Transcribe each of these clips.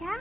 จ๊ะ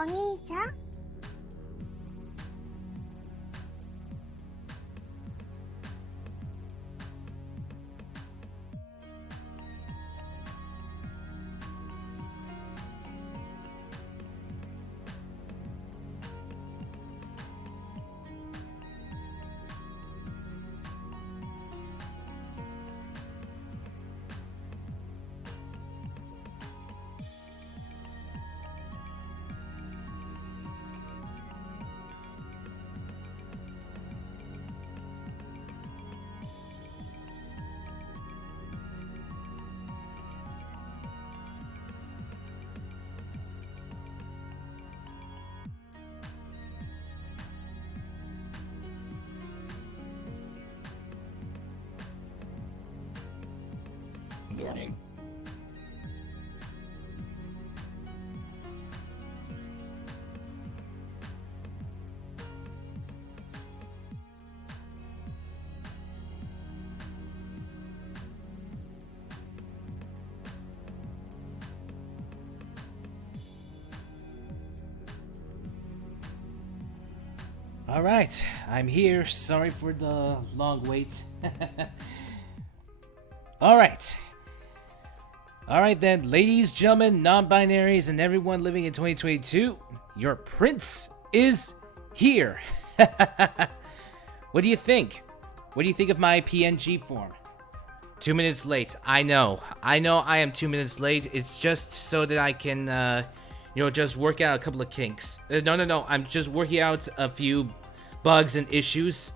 お兄ちゃん Warning. All right, I'm here. Sorry for the long wait. All right. All right then, ladies, gentlemen, non-binaries, and everyone living in 2022, your prince is here. What do you think? What do you think of my PNG form? 2 minutes late. I know I am 2 minutes late. It's just so that I can, just work out a couple of kinks. No. I'm just working out a few bugs and issues.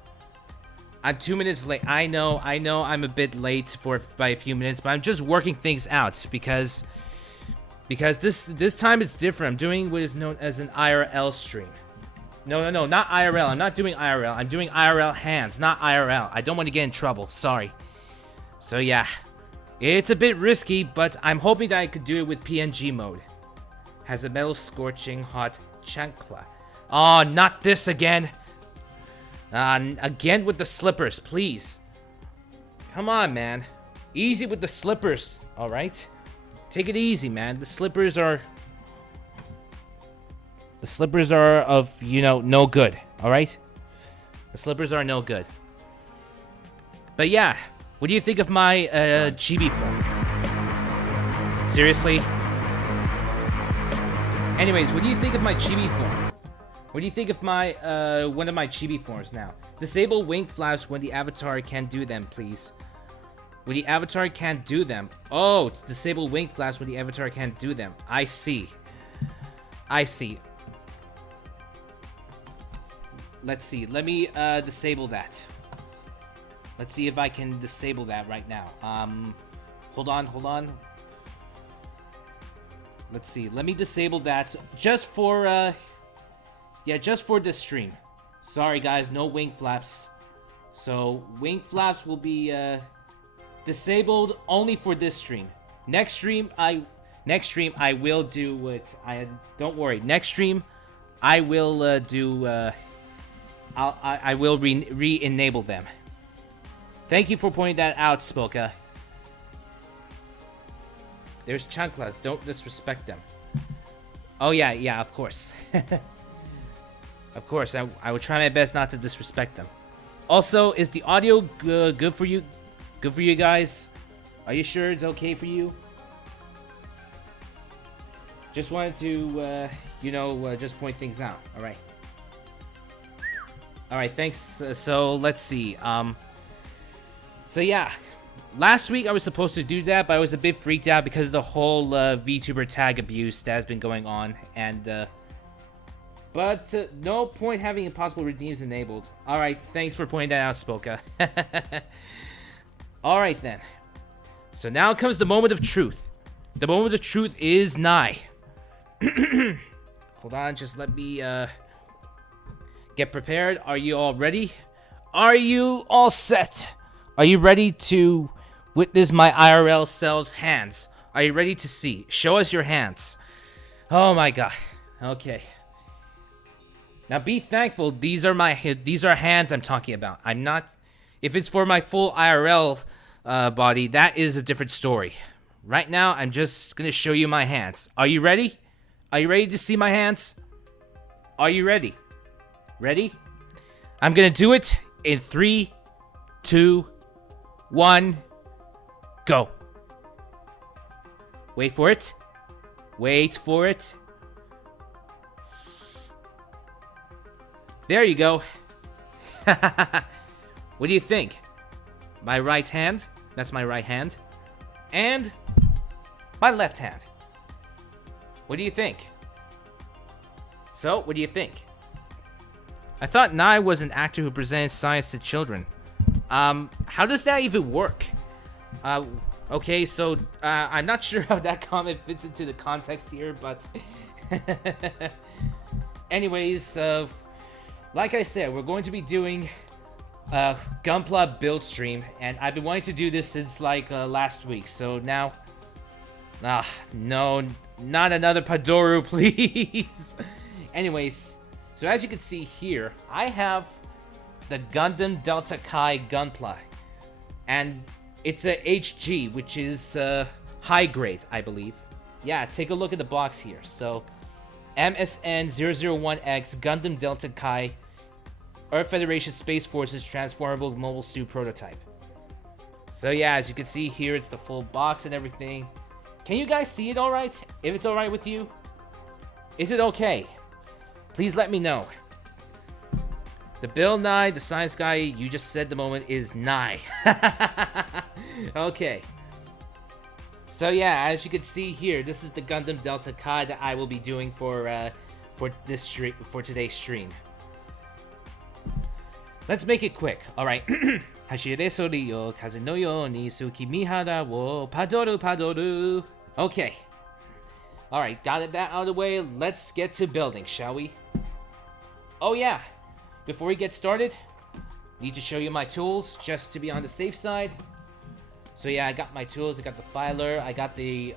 I'm 2 minutes late. I know I'm a bit late by a few minutes, but I'm just working things out because this time it's different. I'm doing what is known as an IRL stream. No, not IRL. I'm not doing IRL. I'm doing IRL hands, not IRL. I don't want to get in trouble. Sorry. So yeah, it's a bit risky, but I'm hoping that I could do it with PNG mode. Has a metal scorching hot chancla. Oh, not this again. Again with the slippers, please. Come on, man. Easy with the slippers, alright? Take it easy, man. The slippers are of, no good, alright? The slippers are no good. But yeah, what do you think of my, chibi form? Seriously? Anyways, what do you think of my chibi form? What do you think of my, one of my chibi forms now? Disable wing flaps when the avatar can't do them, please. When the avatar can't do them. Oh, it's disable wing flaps when the avatar can't do them. I see. Let's see. Let me, disable that. Let's see if I can disable that right now. Hold on. Let's see. Let me disable that just for, just for this stream. Sorry guys, no wing flaps. So wing flaps will be disabled only for this stream. Next stream I will do it. Don't worry. Next stream I will do I will re-enable them. Thank you for pointing that out, Spoka. There's chanclas, don't disrespect them. Oh yeah, of course. Of course, I will try my best not to disrespect them. Also, is the audio good for you? Good for you guys? Are you sure it's okay for you? Just wanted to, just point things out. All right. All right, thanks. So let's see. So yeah, last week I was supposed to do that, but I was a bit freaked out because of the whole VTuber tag abuse that has been going on, and But no point having impossible redeems enabled. Alright, thanks for pointing that out, Spoka. Alright then. So now comes the moment of truth. The moment of truth is nigh. Hold on, just let me get prepared. Are you all ready? Are you all set? Are you ready to witness my IRL self's hands? Are you ready to see? Show us your hands. Oh my god. Okay. Now be thankful, these are hands I'm talking about. I'm not, if it's for my full IRL body, that is a different story. Right now, I'm just gonna show you my hands. Are you ready? Are you ready to see my hands? Are you ready? Ready? I'm gonna do it in 3, 2, 1, go. Wait for it. Wait for it. There you go. What do you think? My right hand, that's my right hand, and my left hand. What do you think? So, what do you think? I thought Nye was an actor who presented science to children. How does that even work? Okay, so, I'm not sure how that comment fits into the context here, but... Anyways, like I said, we're going to be doing Gunpla build stream, and I've been wanting to do this since like last week. So now, no, not another Padoru, please. Anyways, so as you can see here, I have the Gundam Delta Kai Gunpla, and it's a HG, which is high grade, I believe. Yeah, take a look at the box here. So MSN-001X Gundam Delta Kai Earth Federation Space Forces Transformable Mobile Suit Prototype. So yeah, as you can see here, it's the full box and everything. Can you guys see it alright? If it's alright with you? Is it okay? Please let me know. The Bill Nye, the science guy you just said the moment, is Nye. Okay. So yeah, as you can see here, this is the Gundam Delta Kai that I will be doing for today's stream. Let's make it quick. Alright. Hashire sori yo kaze no yo ni tsukimihara wo padoru padoru. Okay. Alright, got that out of the way. Let's get to building, shall we? Oh yeah. Before we get started, need to show you my tools just to be on the safe side. So yeah, I got my tools. I got the filer. I got the...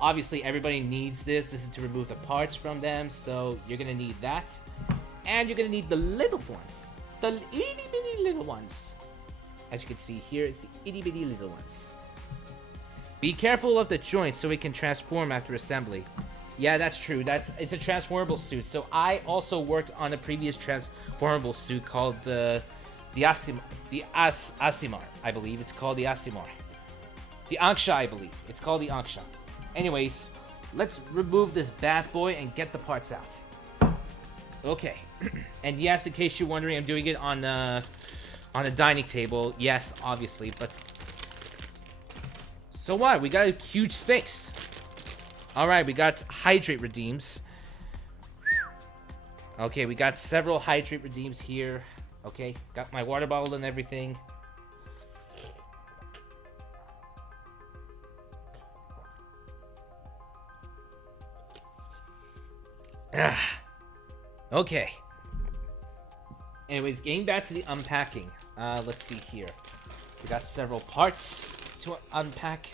obviously, everybody needs this. This is to remove the parts from them. So you're going to need that. And you're going to need the little ones. The itty bitty little ones. As you can see here, it's the itty bitty little ones. Be careful of the joints so it can transform after assembly. Yeah, that's true. It's a transformable suit. So I also worked on a previous transformable suit called the Asimar, I believe. It's called the Asimar. The Anksha, I believe. It's called the Anksha. Anyways, let's remove this bad boy and get the parts out. Okay. And yes, in case you're wondering, I'm doing it on a dining table. Yes, obviously, but... So what? We got a huge space. Alright, we got hydrate redeems. Okay, we got several hydrate redeems here. Okay, got my water bottle and everything. Okay. Anyways, getting back to the unpacking. Let's see here. We got several parts to unpack.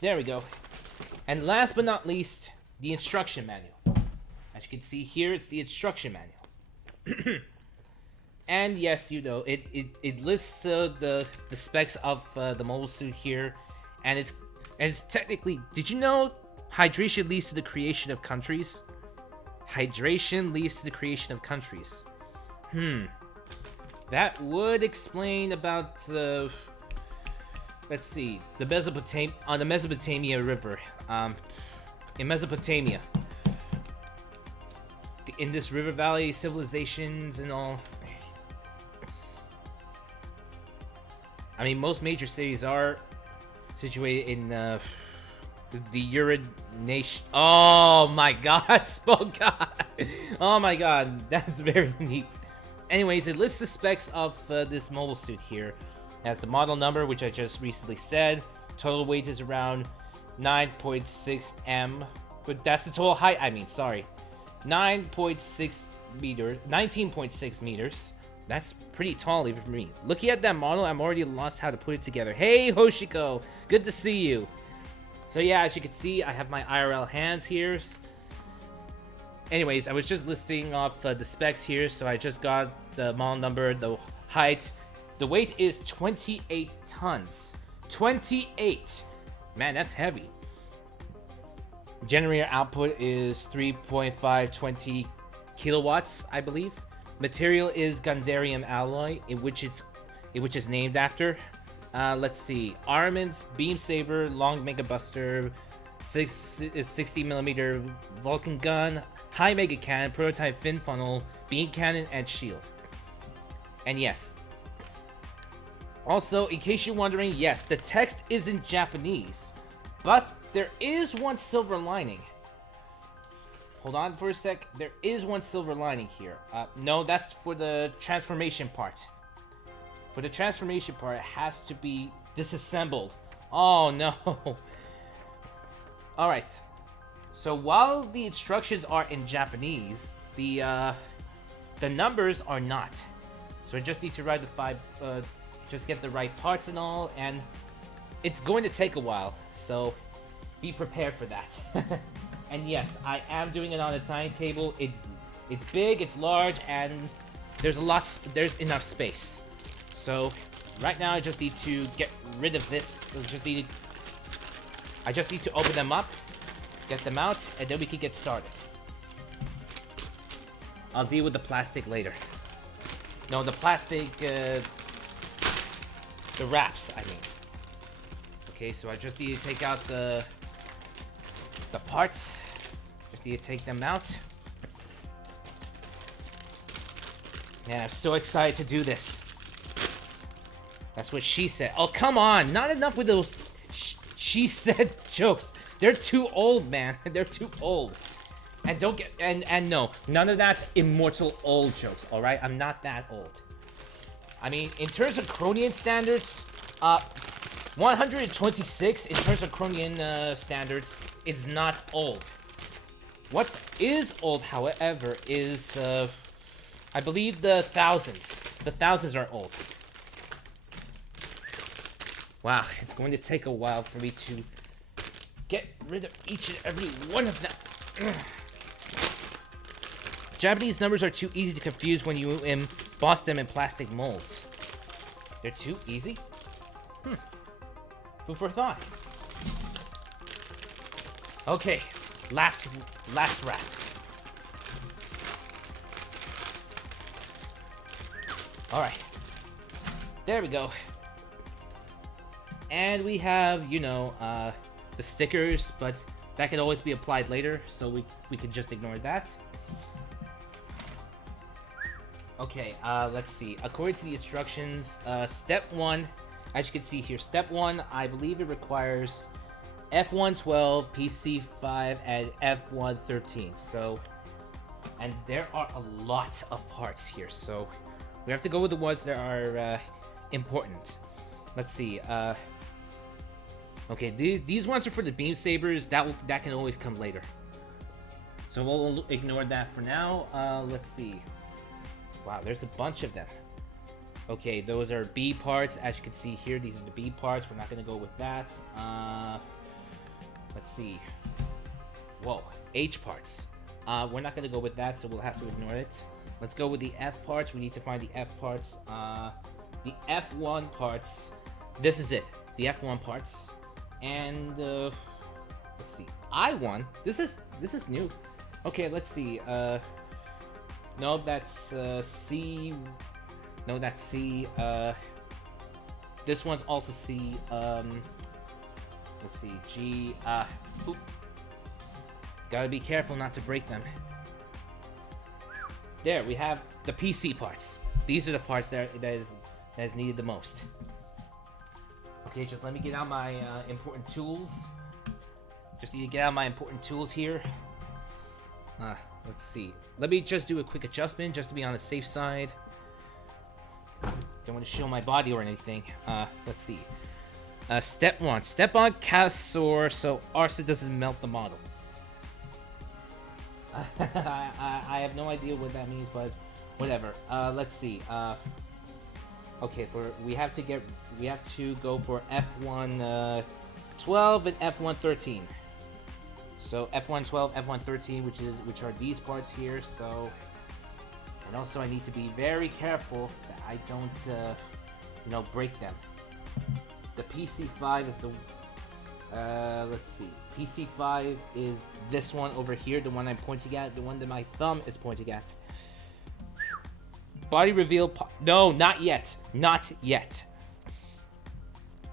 There we go. And last but not least, the instruction manual. As you can see here, it's the instruction manual. And yes, you know, it lists the specs of the mobile suit here, and it's technically. Did you know hydration leads to the creation of countries? Hydration leads to the creation of countries. That would explain about let's see, the Mesopotamia River. In Mesopotamia, the Indus River Valley civilizations and all. I mean, most major cities are situated in the urination. Oh my god, God. Oh my god, that's very neat. Anyways, it lists the specs of this mobile suit here. It has the model number, which I just recently said. Total weight is around 9.6 m, but that's the total height. I mean, sorry, 19.6 meters. That's pretty tall even for me. Looking at that model, I'm already lost how to put it together. Hey, Hoshiko, good to see you. So yeah, as you can see, I have my IRL hands here. Anyways, I was just listing off the specs here, so I just got the model number, the height. The weight is 28 tons. 28! Man, that's heavy. Generator output is 3.520 kilowatts, I believe. Material is Gundarium alloy, in which is named after. Let's see. Armaments: beam saber, long mega buster, 60mm Vulcan gun, high mega cannon, prototype fin funnel, beam cannon, and shield. And yes. Also, in case you're wondering, yes, the text is in Japanese, but there is one silver lining. Hold on for a sec. There is one silver lining here. No, that's for the transformation part. For the transformation part, it has to be disassembled. Oh no. Alright. So while the instructions are in Japanese, the numbers are not. So I just need to write just get the right parts and all, and it's going to take a while, so be prepared for that. And yes, I am doing it on a tiny table. It's big, it's large, and there's enough space. So right now I just need to get rid of this. I just need to open them up, get them out, and then we can get started. I'll deal with the plastic later. No, the plastic, the wraps, I mean. Okay, so I just need to take out the parts. Just need to take them out. Man, I'm so excited to do this. That's what she said. Oh, come on! Not enough with those she said jokes. They're too old, man. They're too old. And don't get and no, none of that's immortal old jokes, alright? I'm not that old. I mean, in terms of Chronian standards, 126 in terms of Chronian standards is not old. What is old, however, is I believe the thousands. The thousands are old. Wow, it's going to take a while for me to get rid of each and every one of them. Ugh. Japanese numbers are too easy to confuse when you emboss them in plastic molds. They're too easy? Food for thought. Okay, last wrap. Alright. There we go. And we have, you know, the stickers, but that can always be applied later, so we can just ignore that. Okay, let's see. According to the instructions, step 1, as you can see here, step 1, I believe it requires F112, PC5, and F113. So, and there are a lot of parts here, so we have to go with the ones that are important. Let's see. Okay, these ones are for the beam sabers. That can always come later. So we'll ignore that for now. Let's see. Wow, there's a bunch of them. Okay, those are B parts. As you can see here, these are the B parts. We're not going to go with that. Let's see. Whoa, H parts. We're not going to go with that, so we'll have to ignore it. Let's go with the F parts. We need to find the F parts. The F1 parts. This is it. The F1 parts. And, let's see. I1. This is new. Okay, let's see. No, that's C. No, that's C. This one's also C. Let's see. G. Oop. Gotta be careful not to break them. There, we have the PC parts. These are the parts that is needed the most. Okay, just let me get out my important tools. Just need to get out my important tools here. Let's see. Let me just do a quick adjustment just to be on the safe side. Don't want to show my body or anything. Let's see. Step 1. Step on Castor so arson doesn't melt the model. I have no idea what that means, but whatever. Let's see. Okay, we have to go for F1 12 and F1 13. So F112, F1 13, which are these parts here. So, and also I need to be very careful that I don't, break them. The PC5 is Let's see. PC5 is this one over here, the one I'm pointing at, the one that my thumb is pointing at. Body reveal. No, not yet. Not yet.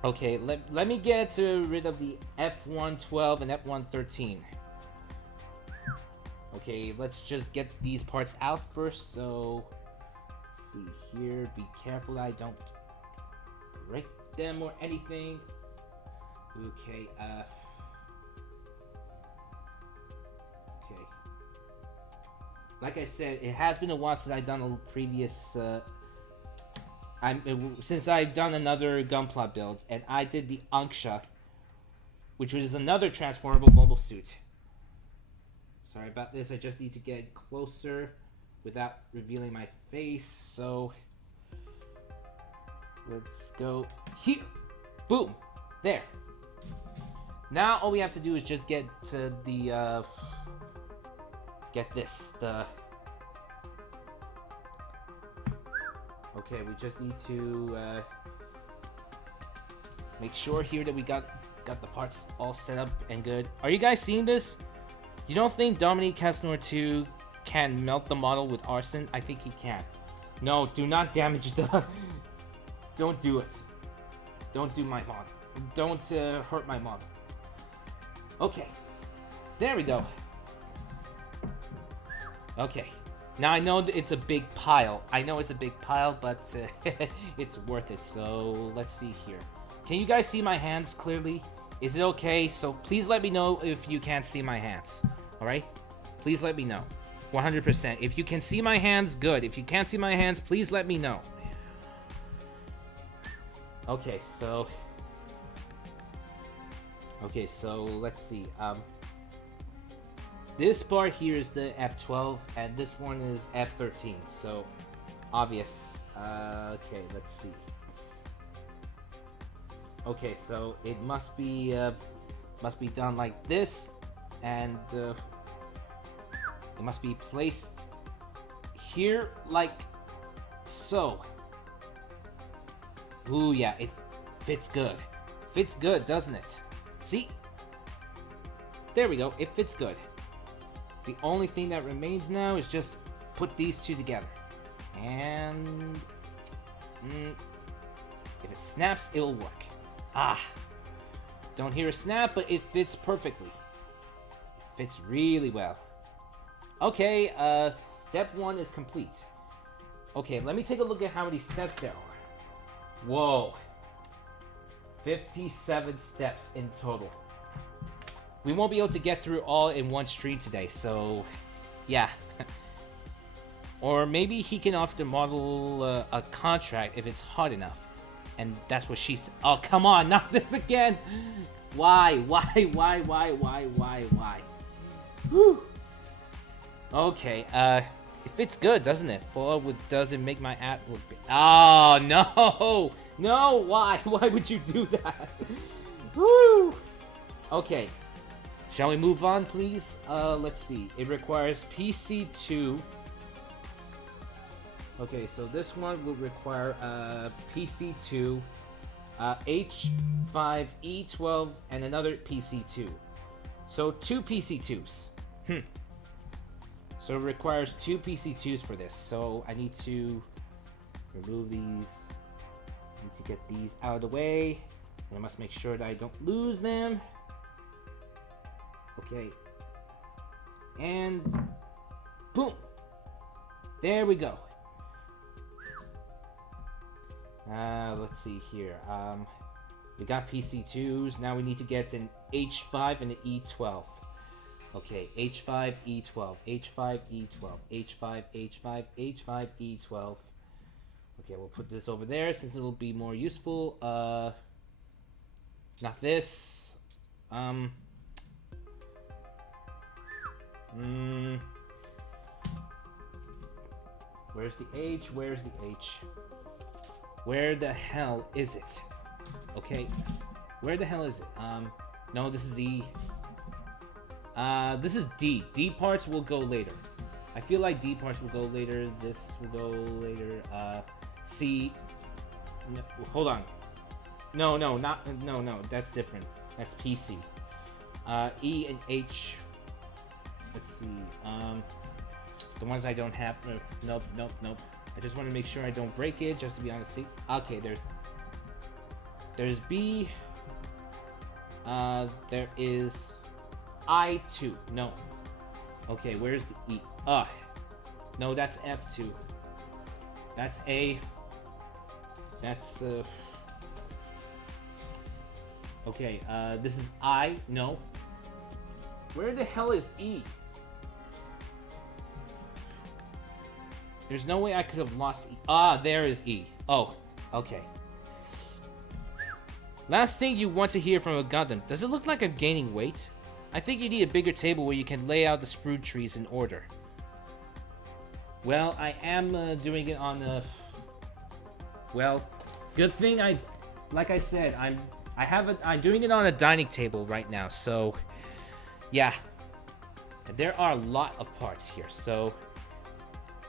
Okay, let me get rid of the F112 and F113. Okay, let's just get these parts out first. So, let's see here. Be careful I don't break them or anything. Okay, okay. Like I said, it has been a while since I've done a previous, since I've done another Gunpla build, and I did the Anksha, which was another transformable mobile suit. Sorry about this, I just need to get closer without revealing my face, so let's go here. Boom! There. Now all we have to do is just get to the, get this, okay, we just need to, make sure here that we got the parts all set up and good. Are you guys seeing this? You don't think Dominique Casnor 2 can melt the model with arson? I think he can. No, do not damage the... Don't do it. Don't do my model. Don't hurt my model. Okay. There we go. Okay. Now I know that it's a big pile. I know it's a big pile, but it's worth it. So let's see here. Can you guys see my hands clearly? Is it okay? So please let me know if you can't see my hands. Alright? Please let me know. 100%. If you can see my hands, good. If you can't see my hands, please let me know. Okay, so let's see. This part here is the F12, and this one is F13. So obvious. Okay, let's see. Okay, so it must be done like this, and it must be placed here like so. Ooh, yeah, it fits good. Fits good, doesn't it? See? There we go, it fits good. The only thing that remains now is just put these two together. And if it snaps, it'll work. Ah, don't hear a snap, but it fits perfectly. It fits really well. Okay, step 1 is complete. Okay, let me take a look at how many steps there are. Whoa. 57 steps in total. We won't be able to get through all in one stream today, so yeah. Or maybe he can offer the model a contract if it's hard enough. And that's what she said. Oh, come on, not this again. Why? Whew. Okay, it fits good, doesn't it? Fallout doesn't make my app look big. Oh, no. No, why? Why would you do that? Woo. Okay. Shall we move on, please? Let's see. It requires PC2. Okay, so this one will require PC2, H5, E12, and another PC2. So 2 PC2s. So it requires 2 PC2s for this. So I need to remove these. I need to get these out of the way. And I must make sure that I don't lose them. Okay. And boom. There we go. Let's see here. We got PC2s. Now we need to get an H5 and an E12. Okay, H5, E12, H5, E12, H5, H5, H5, E12. Okay, we'll put this over there since it'll be more useful. Not this. Where's the H? Where's the H? Where the hell is it? Okay, where the hell is it? No, this is E. This is D. D parts will go later. I feel like D parts will go later. This will go later. C. No, hold on. No, no, that's different. That's PC. E and H. Let's see. The ones I don't have. Nope. I just want to make sure I don't break it, just to be honest. Okay, there's B. There is I2. No. Okay, where's the E? No, that's F2. That's A. That's okay, this is I. No. Where the hell is E? There's no way I could have lost E. There is E. Oh, okay. Last thing you want to hear from a Gundam. Does it look like I'm gaining weight? I think you need a bigger table where you can lay out the sprue trees in order. Well, I am doing it on a... Well, good thing like I said, I'm doing it on a dining table right now, so yeah. There are a lot of parts here, so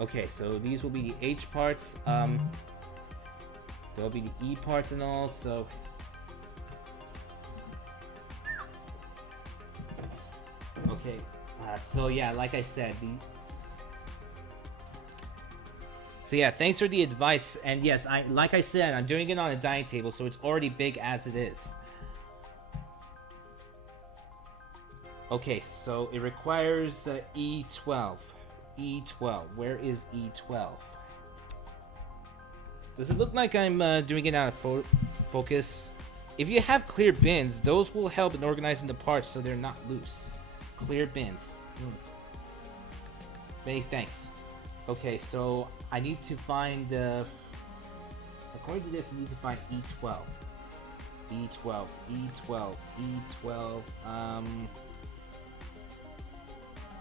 okay, so these will be the H parts, there'll be the E parts and all, so okay, so yeah, like I said, so yeah, thanks for the advice, and yes, like I said, I'm doing it on a dining table, so it's already big as it is. Okay, so it requires E12. E12, where is E12? Does it look like I'm doing it out of focus? If you have clear bins, those will help in organizing the parts so they're not loose. Clear bins. Many thanks. Okay, so I need to find, according to this, I need to find E12. E12.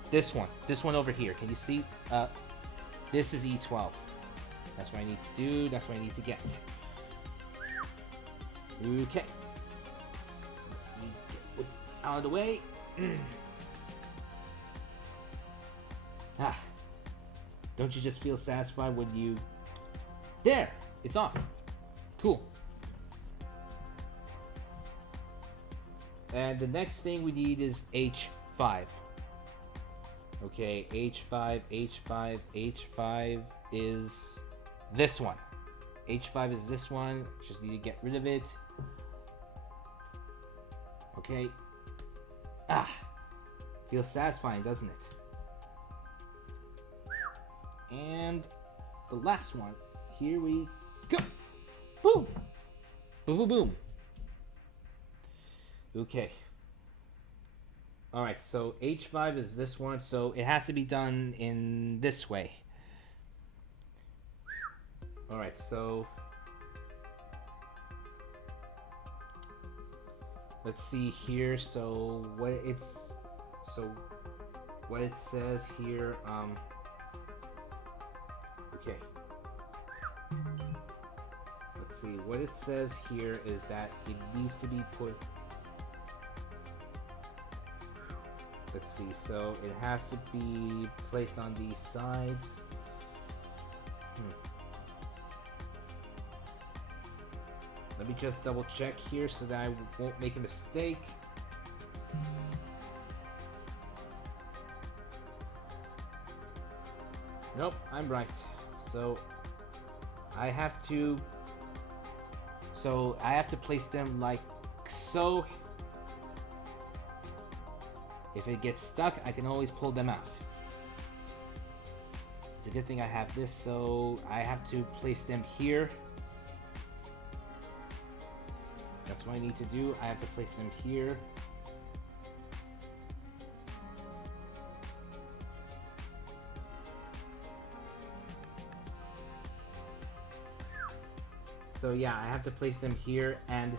This one over here. Can you see? This is E12. That's what I need to do. That's what I need to get. Okay. Let me get this out of the way. Don't you just feel satisfied when you... There! It's off. Cool. And the next thing we need is H5. Okay, H5 is this one. H5 is this one. Just need to get rid of it. Okay. Feels satisfying, doesn't it? And the last one. Here we go. Boom! Boom, boom, boom. Okay. Alright, so H5 is this one, so it has to be done in this way. Alright, so let's see here. So what it says here, okay. Let's see, what it says here is that it needs to be put. Let's see, so it has to be placed on these sides. Let me just double check here so that I won't make a mistake. Nope, I'm right. So I have to place them like so. If it gets stuck, I can always pull them out. It's a good thing I have this, so I have to place them here. That's what I need to do. I have to place them here. So yeah, I have to place them here, and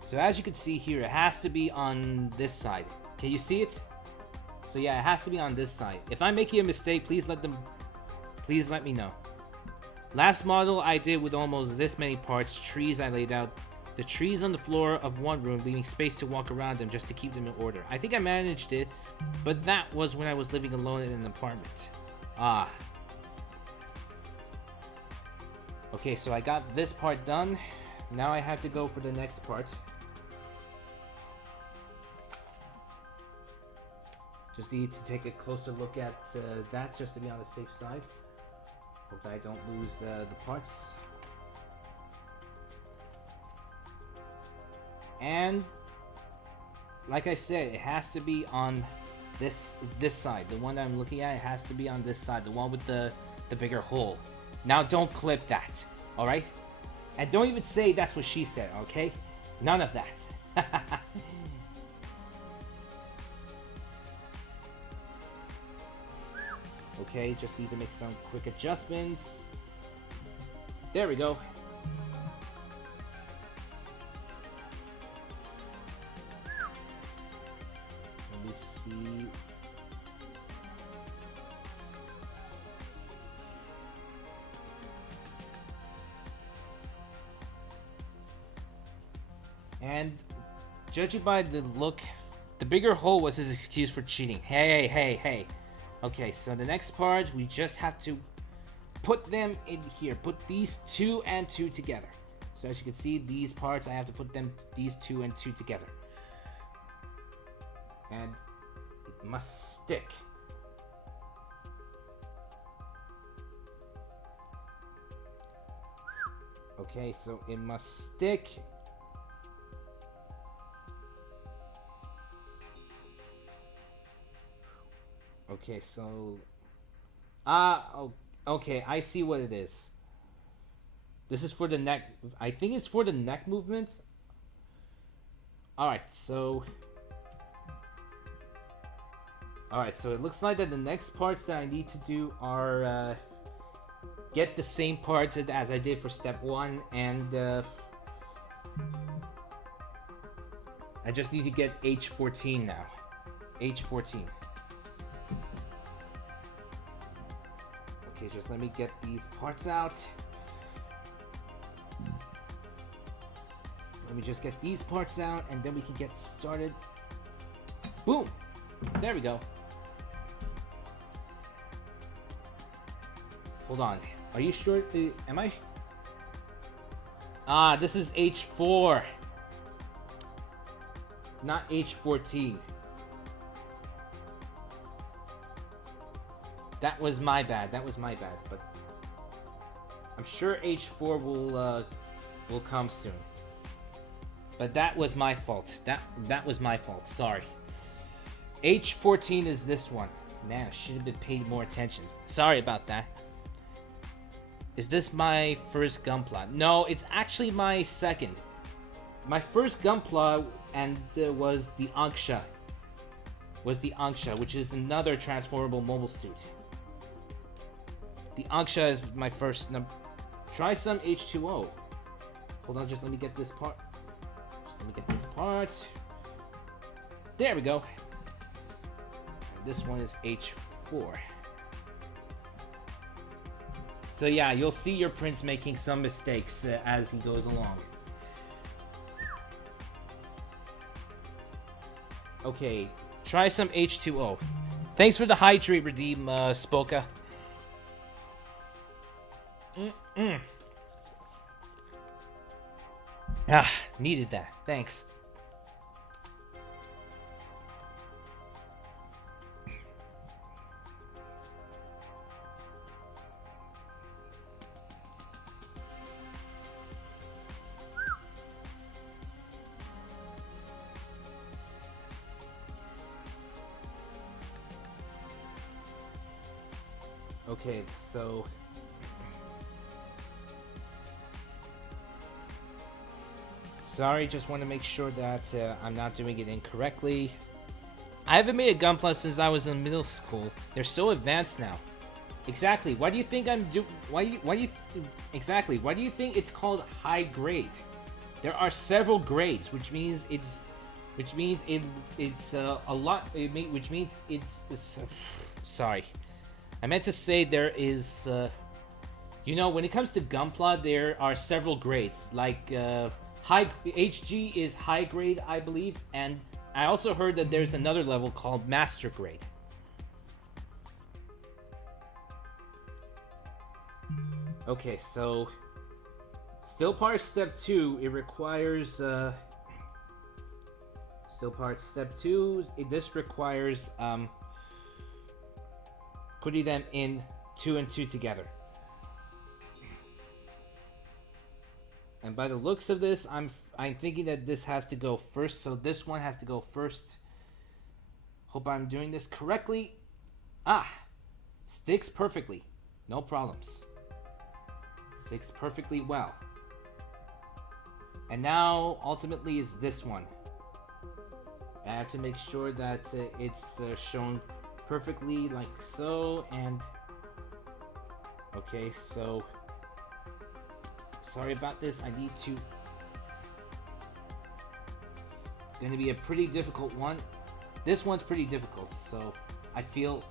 so as you can see here, it has to be on this side. Can you see it? So yeah, it has to be on this side. If I'm making a mistake, please let me know. Last model I did with almost this many parts, trees I laid out. The trees on the floor of one room, leaving space to walk around them just to keep them in order. I think I managed it, but that was when I was living alone in an apartment. Okay, so I got this part done. now I have to go for the next part. Just need to take a closer look at that, just to be on the safe side. Hope that I don't lose the parts. And like I said, it has to be on this side. The one that I'm looking at, it has to be on this side, the one with the bigger hole. Now don't clip that, alright? And don't even say that's what she said, okay? None of that. Okay, just need to make some quick adjustments. There we go. Let me see. And judging by the look, the bigger hole was his excuse for cheating. Hey. Okay, so the next part, we just have to put them in here. Put these 2 and 2 together. So as you can see, these parts, I have to put them, these 2 and 2 together. And it must stick. Okay, so it must stick. Okay, so... okay, I see what it is. This is for the neck... I think it's for the neck movement. Alright, so... Alright, so it looks like that the next parts that I need to do are... get the same parts as I did for step 1, and... I just need to get H14 now. H14. Okay, just let me get these parts out. Let me just get these parts out, and then we can get started. Boom! There we go. Hold on. Are you sure? Am I? Ah, this is H4. Not H14. That was my bad. But I'm sure H4 will come soon. But that was my fault. That was my fault. Sorry. H14 is this one. Man, I should have been paying more attention. Sorry about that. Is this my first Gunpla? No, it's actually my second. My first Gunpla was the Anksha. Which is another transformable mobile suit. The Anksha is my first number. Try some H2O. Hold on, just let me get this part. There we go. This one is H4. So yeah, you'll see your Prince making some mistakes as he goes along. Okay, try some H2O. Thanks for the hydrate redeem, Spoka. Ah, needed that. Thanks. Okay, so... Sorry, just want to make sure that I'm not doing it incorrectly. I haven't made a Gunpla since I was in middle school. They're so advanced now. Exactly. Why do you think exactly? Why do you think it's called high grade? There are several grades, which means it's a lot. Which means it's sorry. I meant to say there is. You know, when it comes to Gunpla, there are several grades. Like high HG is high grade, I believe, and I also heard that there's another level called master grade. Okay, so Still part step 2, it requires, still part step 2, this requires, putting them in 2 and 2 together. And by the looks of this, I'm thinking that this has to go first, so this one has to go first. Hope I'm doing this correctly. Ah! Sticks perfectly. No problems. Sticks perfectly well. And now, ultimately, is this one. I have to make sure that it's shown perfectly like so, and... Okay, so... Sorry about this, I need to... It's going to be a pretty difficult one. This one's pretty difficult, so I feel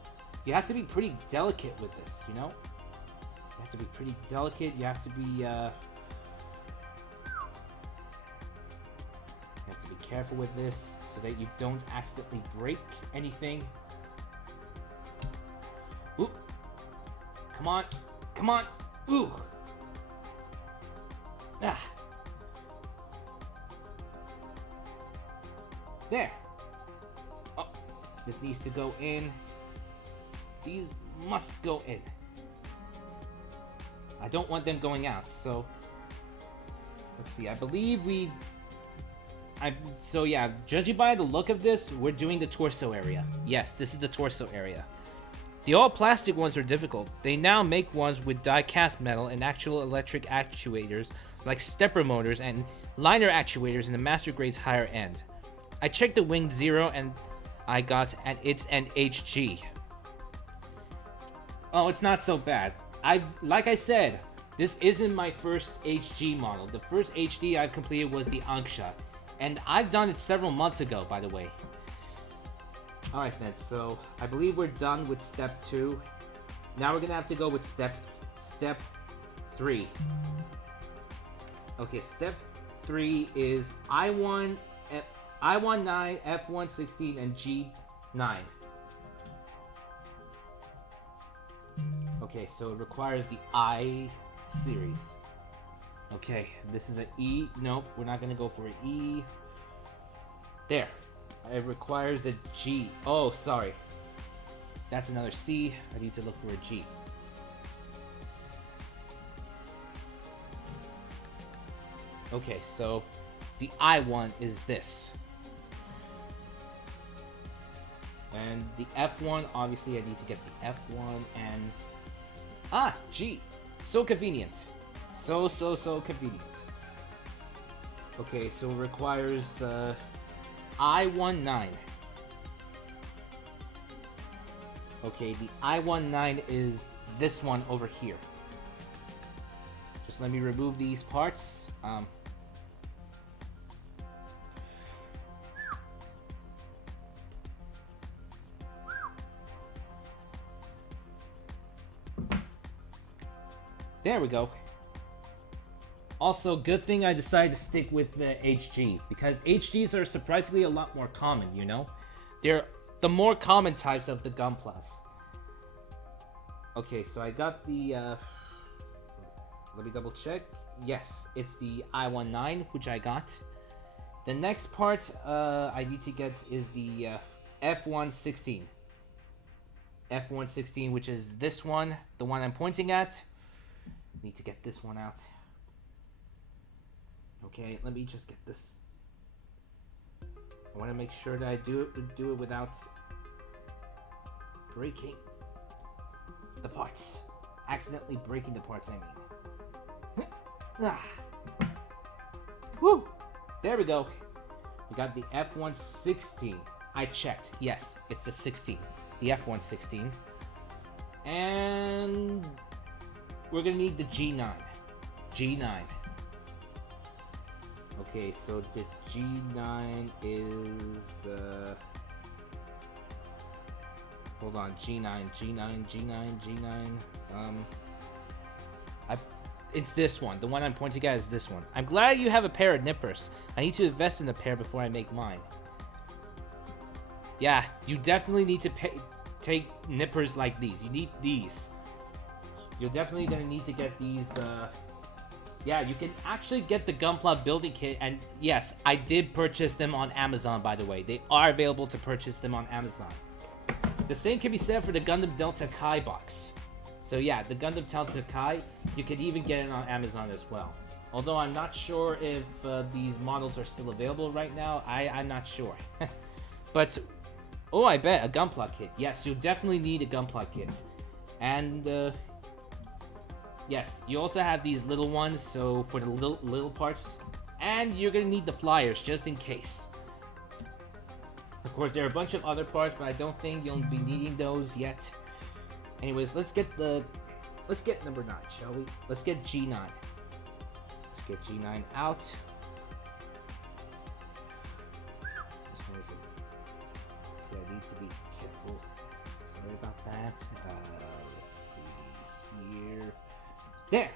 you have to be pretty delicate with this, you know? You have to be pretty delicate, you have to be careful with this so that you don't accidentally break anything. Oop! Come on! Come on! Ooh! Ah! There! Oh, this needs to go in. These must go in. I don't want them going out, so... Let's see, I believe we... So yeah, judging by the look of this, we're doing the torso area. Yes, this is the torso area. The all-plastic ones are difficult. They now make ones with die-cast metal and actual electric actuators, like stepper motors and liner actuators in the master grade's higher end. I checked the Wing Zero and I got it's an HG. Oh, it's not so bad. Like I said, this isn't my first HG model. The first HD I've completed was the Anksha. And I've done it several months ago, by the way. Alright then, so I believe we're done with step 2. Now we're gonna have to go with step 3. Okay, step 3 is I1, I19, F116, and G9. Okay, so it requires the I series. Okay, this is an E. Nope, we're not gonna go for an E. There. It requires a G. Oh, sorry. That's another C. I need to look for a G. Okay, so the I1 is this. And the F1, obviously I need to get the F1 and... Ah, G. So convenient. So convenient. Okay, so it requires I19. Okay, the I19 is this one over here. Just let me remove these parts. There we go. Also, good thing I decided to stick with the HG, because HGs are surprisingly a lot more common, you know? They're the more common types of the Gunplas. Okay, so I got the, let me double check. Yes, it's the I19, which I got. The next part I need to get is the F116. F116, which is this one, the one I'm pointing at. Need to get this one out. Okay, let me just get this. I want to make sure that I do it without breaking the parts. Accidentally breaking the parts, I mean. Ah. Woo! There we go. We got the F116. I checked. Yes, it's the 16. The F116. And we're gonna need the G9. G9. Okay, so the G9 is, hold on, G9, it's this one. The one I'm pointing at is this one. I'm glad you have a pair of nippers. I need to invest in a pair before I make mine. Yeah, you definitely need to take nippers like these. You need these. You're definitely gonna need to get these Yeah, you can actually get the Gunpla building kit, and yes, I did purchase them on Amazon, by the way. They are available to purchase them on Amazon. The same can be said for the Gundam Delta Kai box. So yeah, the Gundam Delta Kai, you can even get it on Amazon as well. Although I'm not sure if these models are still available right now. I'm not sure. But, oh, I bet, a Gunpla kit. Yes, you'll definitely need a Gunpla kit. And, yes, you also have these little ones, so for the little parts. And you're gonna need the flyers, just in case. Of course, there are a bunch of other parts, but I don't think you'll be needing those yet. Anyways, let's get number 9, shall we? Let's get G9. Let's get G9 out. This one isn't. Okay, I need to be careful. Sorry about that. Let's see here. There!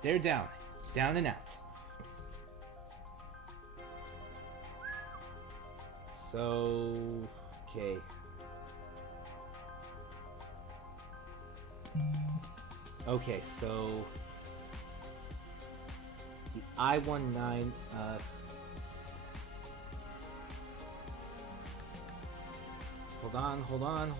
They're down. Down and out. So, okay. Okay, so the I-19, hold on.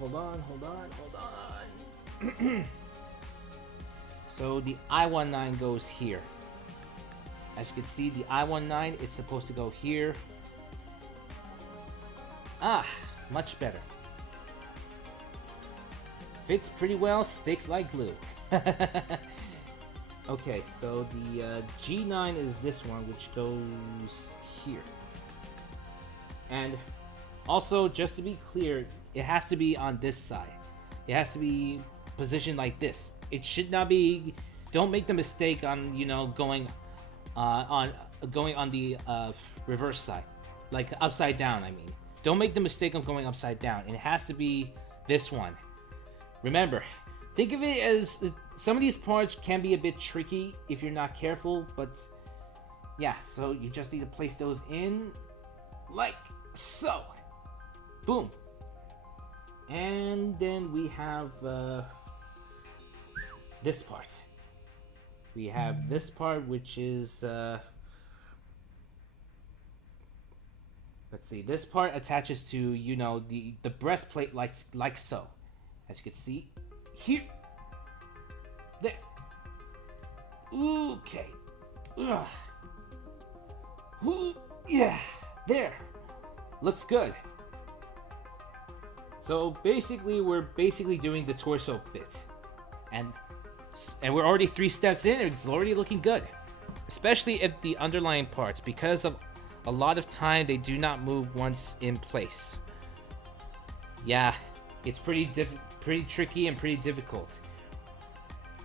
So the I-19 goes here. As you can see, the I-19, it's supposed to go here. Ah, much better. Fits pretty well, sticks like glue. Okay, so the G9 is this one, which goes here. And also, just to be clear, it has to be on this side. It has to be positioned like this. It should not be. Don't make the mistake on, you know, going on the reverse side, like upside down. I mean, don't make the mistake of going upside down. It has to be this one. Remember, think of it as some of these parts can be a bit tricky if you're not careful, but yeah, so you just need to place those in like so. Boom. And then we have this part. We have this part, which is let's see, this part attaches to, you know, the breastplate like so. As you can see, here, there, okay, yeah, there, looks good. So basically, we're doing the torso bit, and we're already 3 steps in, and it's already looking good. Especially if the underlying parts, because of a lot of time they do not move once in place. Yeah, it's pretty tricky and pretty difficult.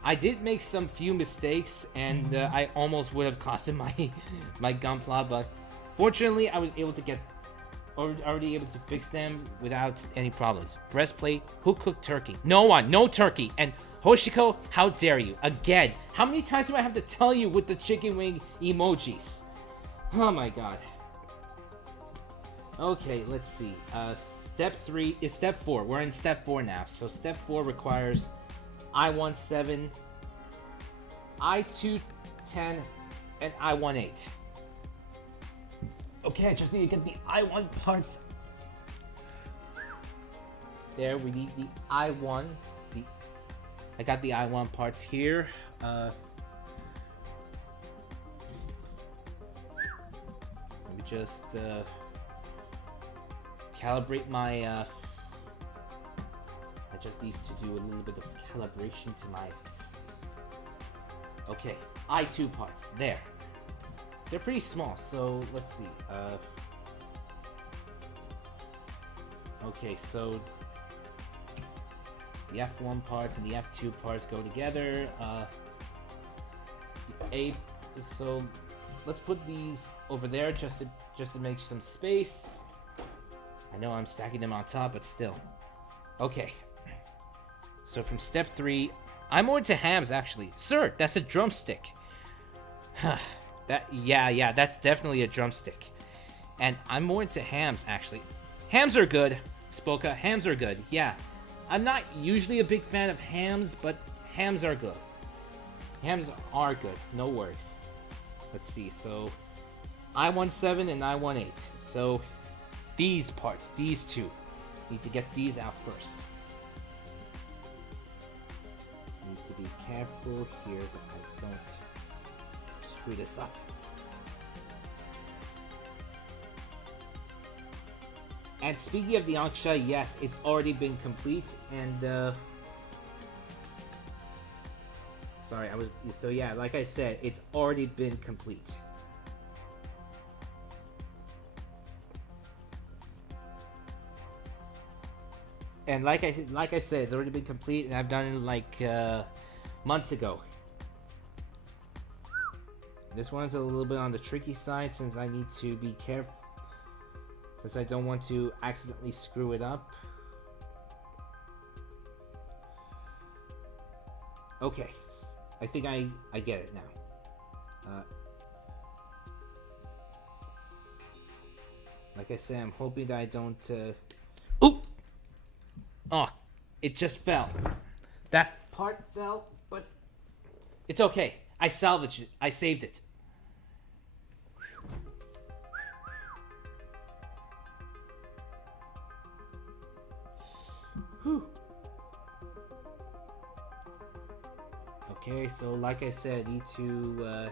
I did make some few mistakes, and I almost would have costed my Gunpla, but fortunately I was able to get already able to fix them without any problems. Breastplate, who cooked turkey? No one, no turkey. And Hoshiko, how dare you? Again, how many times do I have to tell you with the chicken wing emojis? Oh my god. Okay, let's see. Step 3 is step 4. We're in step 4 now. So step 4 requires I-17, I-210, and I-18. Okay, I just need to get the I-1 parts. There, we need the I-1. I got the I-1 parts here. Let me just calibrate my I just need to do a little bit of calibration to my okay, I-2 parts. There. They're pretty small, so let's see. Okay, so the F1 parts and the F2 parts go together. So let's put these over there just to make some space. I know I'm stacking them on top, but still. Okay. So from step 3, I'm more into hams actually. Sir, that's a drumstick. Yeah, that's definitely a drumstick. And I'm more into hams actually. Hams are good, Spoka. Hams are good. Yeah. I'm not usually a big fan of hams, but hams are good. Hams are good, no worries. Let's see, so I-17 and I-18. So these parts, these two, need to get these out first. Need to be careful here that I don't screw this up. And speaking of the Anksha, yes, it's already been complete, and sorry, so yeah, like I said, it's already been complete. And like I said, it's already been complete, and I've done it like months ago. This one's a little bit on the tricky side since I need to be careful, since I don't want to accidentally screw it up. Okay, I think I get it now. Like I said, I'm hoping that I don't. Oop! Oh, it just fell. That part fell, but it's okay. I salvaged it. I saved it. Whew. Okay, so like I said, need to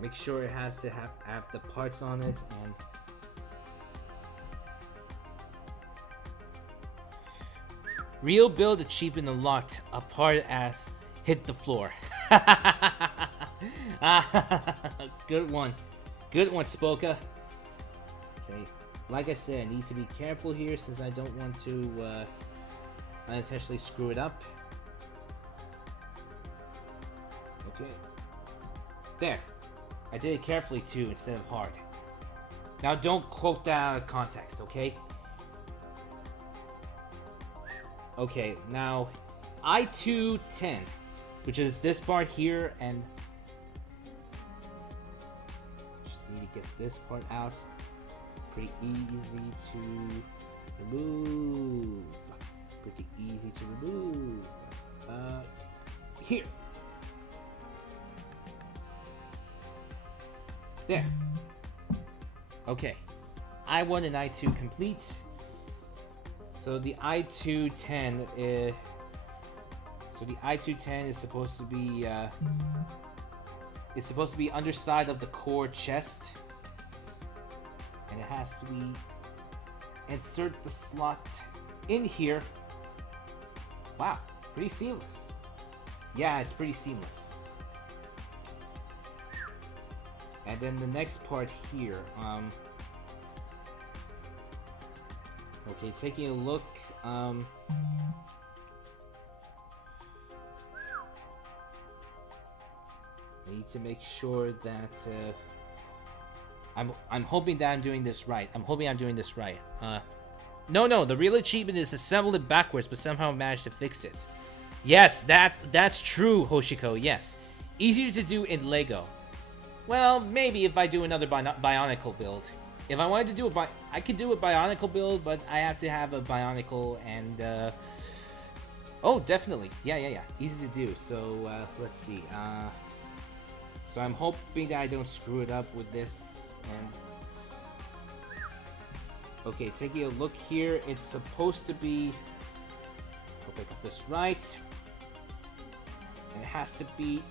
make sure it has to have the parts on it, and real build achievement unlocked. A part as hit the floor. Good one, Spoka. Okay, like I said, I need to be careful here since I don't want to unintentionally screw it up. Okay, there. I did it carefully too instead of hard. Now don't quote that out of context, okay? Okay, now I-210, which is this part here, and just need to get this part out. Pretty easy to remove. Pretty easy to remove. Here. There. Okay. I-1 and I-2 complete. So the I-210 is... So the I-210 is supposed to be... it's supposed to be underside of the core chest. And it has to be... Insert the slot in here. Wow. Pretty seamless. Yeah, it's pretty seamless. And then the next part here, okay, taking a look, I need to make sure that, I'm hoping that I'm doing this right. No, the real achievement is assemble it backwards, but somehow managed to fix it. Yes, that's true, Hoshiko, yes. Easier to do in Lego. Well, maybe if I do another Bionicle build. If I wanted to do I could do a Bionicle build, but I have to have a Bionicle and, oh, definitely. Yeah. Easy to do. So, let's see. So I'm hoping that I don't screw it up with this. And okay, taking a look here, it's supposed to be... Hope I got this right. And it has to be...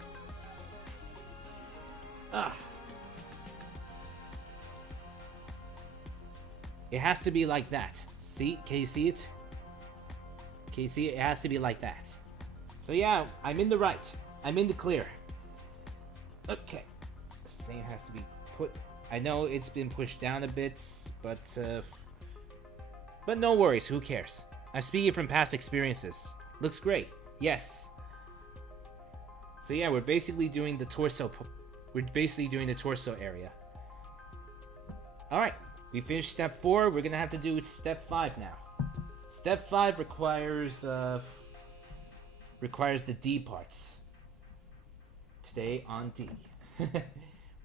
It has to be like that. See? Can you see it? Can you see it? It has to be like that. So yeah, I'm in the right. I'm in the clear. Okay. The same has to be put... I know it's been pushed down a bit, but no worries. Who cares? I'm speaking from past experiences. Looks great. Yes. So yeah, we're basically doing the torso... We're basically doing the torso area. Alright, we finished step 4. We're gonna have to do step 5 now. Step 5 requires the D parts. Today on D.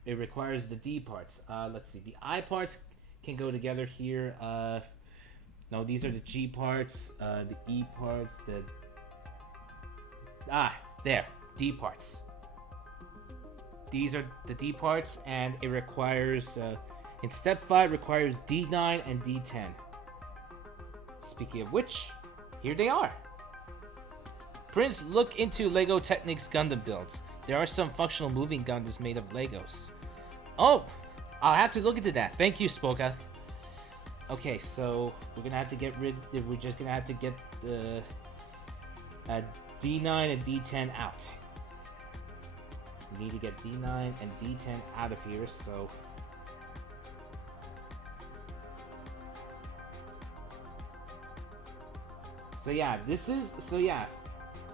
It requires the D parts. Let's see, the I parts can go together here. No, these are the G parts, the E parts, There, D parts. These are the D parts, and it requires, in step 5, requires D9 and D10. Speaking of which, here they are. Prince, look into Lego Technic's Gundam builds. There are some functional moving Gundams made of Legos. Oh, I'll have to look into that. Thank you, Spoka. Okay, so we're gonna have to get rid. We're just gonna have to get the D9 and D10 out. We need to get D9 and D10 out of here. So yeah, this is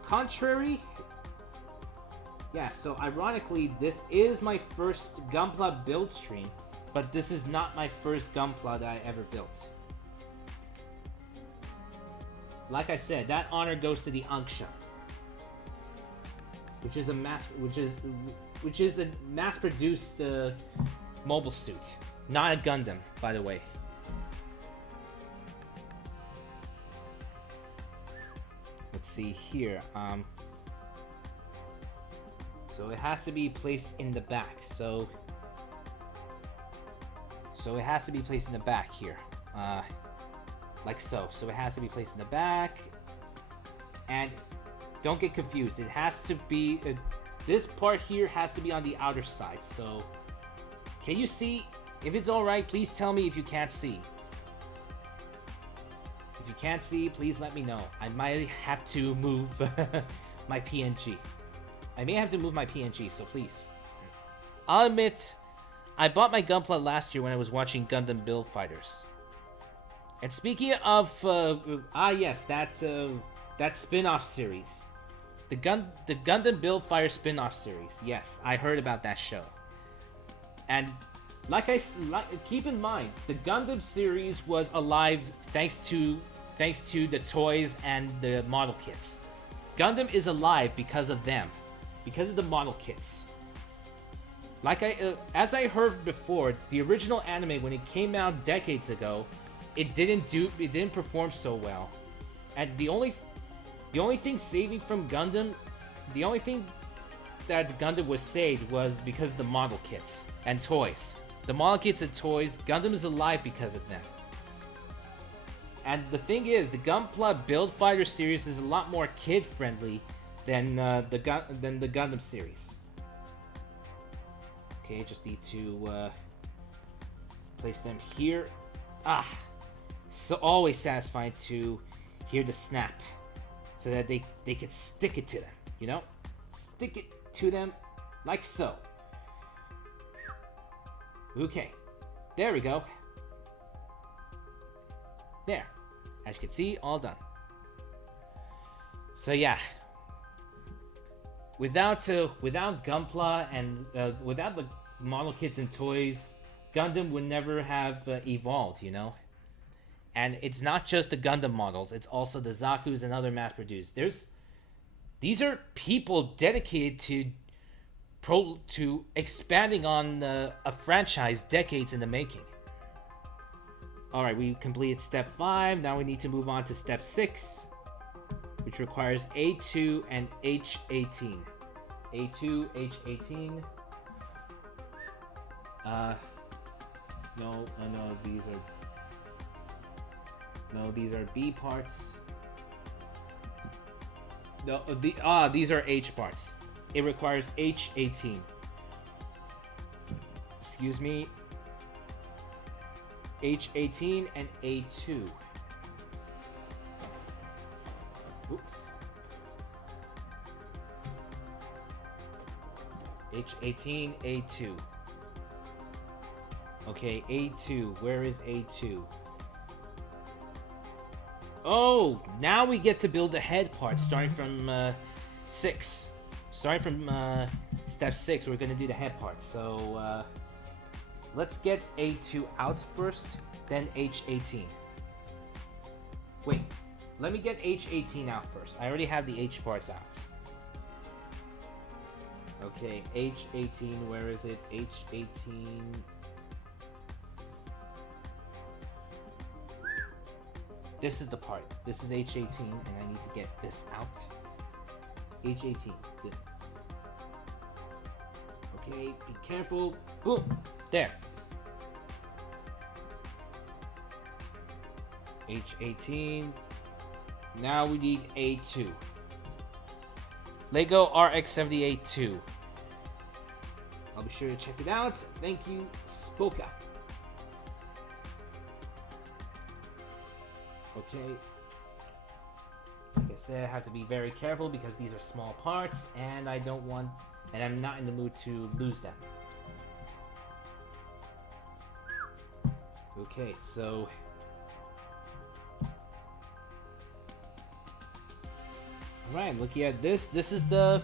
contrary. Yeah, so ironically, this is my first Gunpla build stream, but this is not my first Gunpla that I ever built. Like I said, that honor goes to the Anksha, which is a mass-produced mobile suit, not a Gundam, by the way. Let's see here. So it has to be placed in the back. So it has to be placed in the back here, like so. So it has to be placed in the back, and don't get confused. It has to be this part here has to be on the outer side. So can you see? If it's all right, please tell me if you can't see. If you can't see, please let me know. I might have to move my PNG. I may have to move my PNG, so please. I'll admit, I bought my Gunpla last year when I was watching Gundam Build Fighters. And speaking of, yes, that spin-off series. The Gundam Build Fighter spin-off series. Yes, I heard about that show. And keep in mind, the Gundam series was alive thanks to the toys and the model kits. Gundam is alive because of them. Because of the model kits. As I heard before, the original anime, when it came out decades ago, it didn't perform so well. And the only thing saving from Gundam, the only thing that Gundam was saved was because of the model kits and toys. The model kits and toys, Gundam is alive because of them. And the thing is, the Gunpla Build Fighter series is a lot more kid-friendly than the Gundam series. Okay, just need to place them here. So always satisfying to hear the snap, so that they can stick it to them. You know, stick it to them like so. Okay, there we go. There, as you can see, all done. So yeah. Without Gunpla and without the model kits and toys, Gundam would never have evolved, you know? And it's not just the Gundam models, it's also the Zakus and other mass-produced. These are people dedicated to expanding on a franchise decades in the making. Alright, we completed step 5, now we need to move on to step 6. Which requires A2 and H18. A2, H18. These are B parts. No, these are H parts. It requires H18. Excuse me. H18 and A2. Oops. H18, A2. Okay, A2. Where is A2? Oh, now we get to build the head part starting from 6. Starting from step 6, we're going to do the head part. So, let's get A2 out first, then H18. Wait. Let me get H18 out first. I already have the H parts out. Okay, H18, where is it? H18. This is the part. This is H18, and I need to get this out. H18. Good. Okay, be careful. Boom. There. H18. Now we need A2. Lego RX-78-2. I'll be sure to check it out. Thank you, Spoka. Okay. Like I said, I have to be very careful because these are small parts and I don't want, and I'm not in the mood to lose them. Okay, so alright, looking at this, this is the,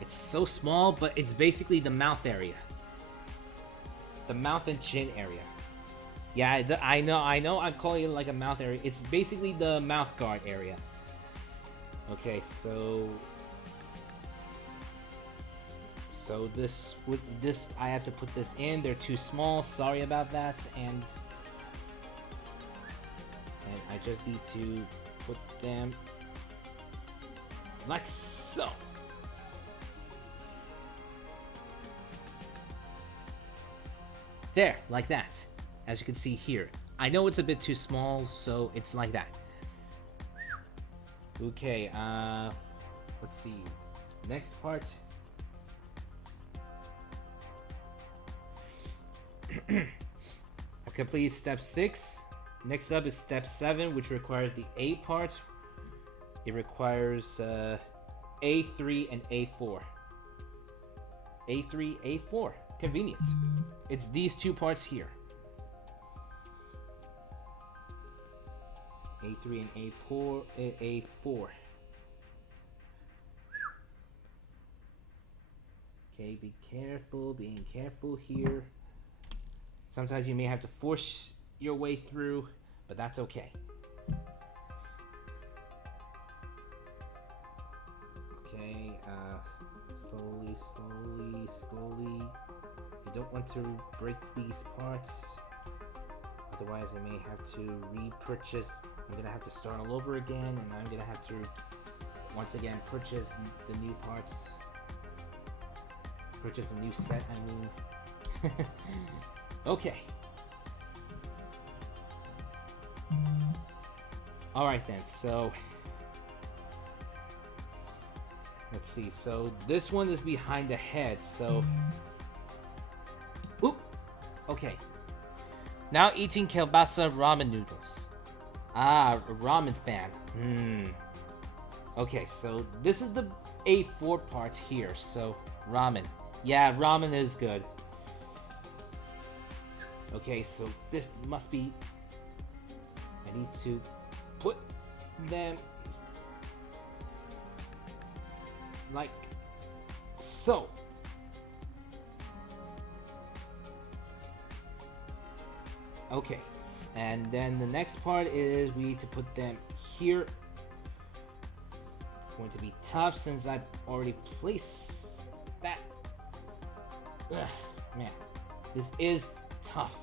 it's so small, but it's basically the mouth area. The mouth and chin area. Yeah, I know, I'm calling it like a mouth area. It's basically the mouth guard area. Okay, so this I have to put this in. They're too small. Sorry about that. And I just need to put them like so. There, like that. As you can see here. I know it's a bit too small, so it's like that. Okay, let's see. Next part. I completed step 6. Next up is step 7, which requires the A parts. It requires A3 and A4. A3, A4. Convenient. It's these two parts here. A3 and A4. A4. Okay, be careful. Being careful here. Sometimes you may have to force your way through, but that's okay. Okay, slowly, slowly, slowly. You don't want to break these parts, otherwise I may have to repurchase. I'm gonna have to start all over again, and I'm gonna have to once again purchase the new parts. Purchase a new set, I mean. Okay. Alright then, so let's see. So this one is behind the head, so oop. Okay. Now eating kielbasa ramen noodles. Ah, a ramen fan. Okay, so this is the A4 part here, so ramen. Yeah, ramen is good. Okay, so this must be... I need to put them like so. Okay, and then the next part is we need to put them here. It's going to be tough since I've already placed that. Ugh, man, this is tough.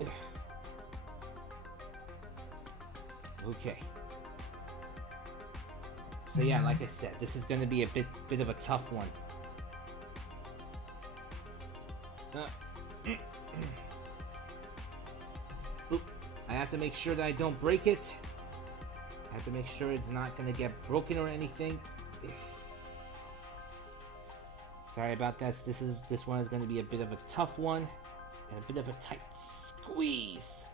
Ugh. Okay. So yeah, like I said, this is going to be a bit of a tough one. Oop. I have to make sure that I don't break it. I have to make sure it's not going to get broken or anything. Sorry about that. This one is going to be a bit of a tough one and a bit of a tight squeeze.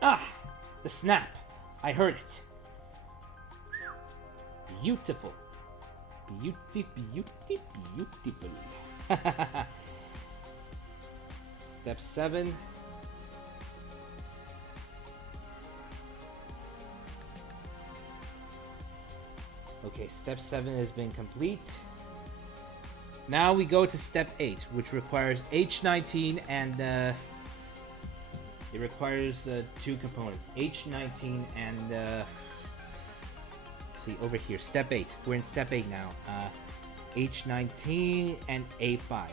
Ah, the snap. I heard it. Beautiful. Beautiful. Step 7. Okay, step 7 has been complete. Now we go to step 8, which requires H19 and it requires 2 components. H19 and let's see over here, step 8. We're in step 8 now. H19 and A5.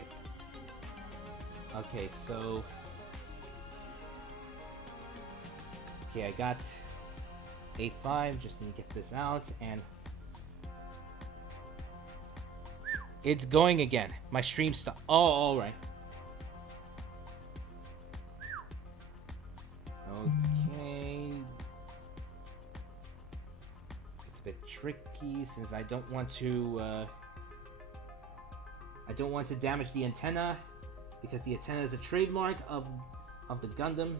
Okay, so I got A5, just need to get this out, and it's going again. My stream stopped. Oh, alright. Okay. It's a bit tricky since I don't want to damage the antenna, because the antenna is a trademark of the Gundam.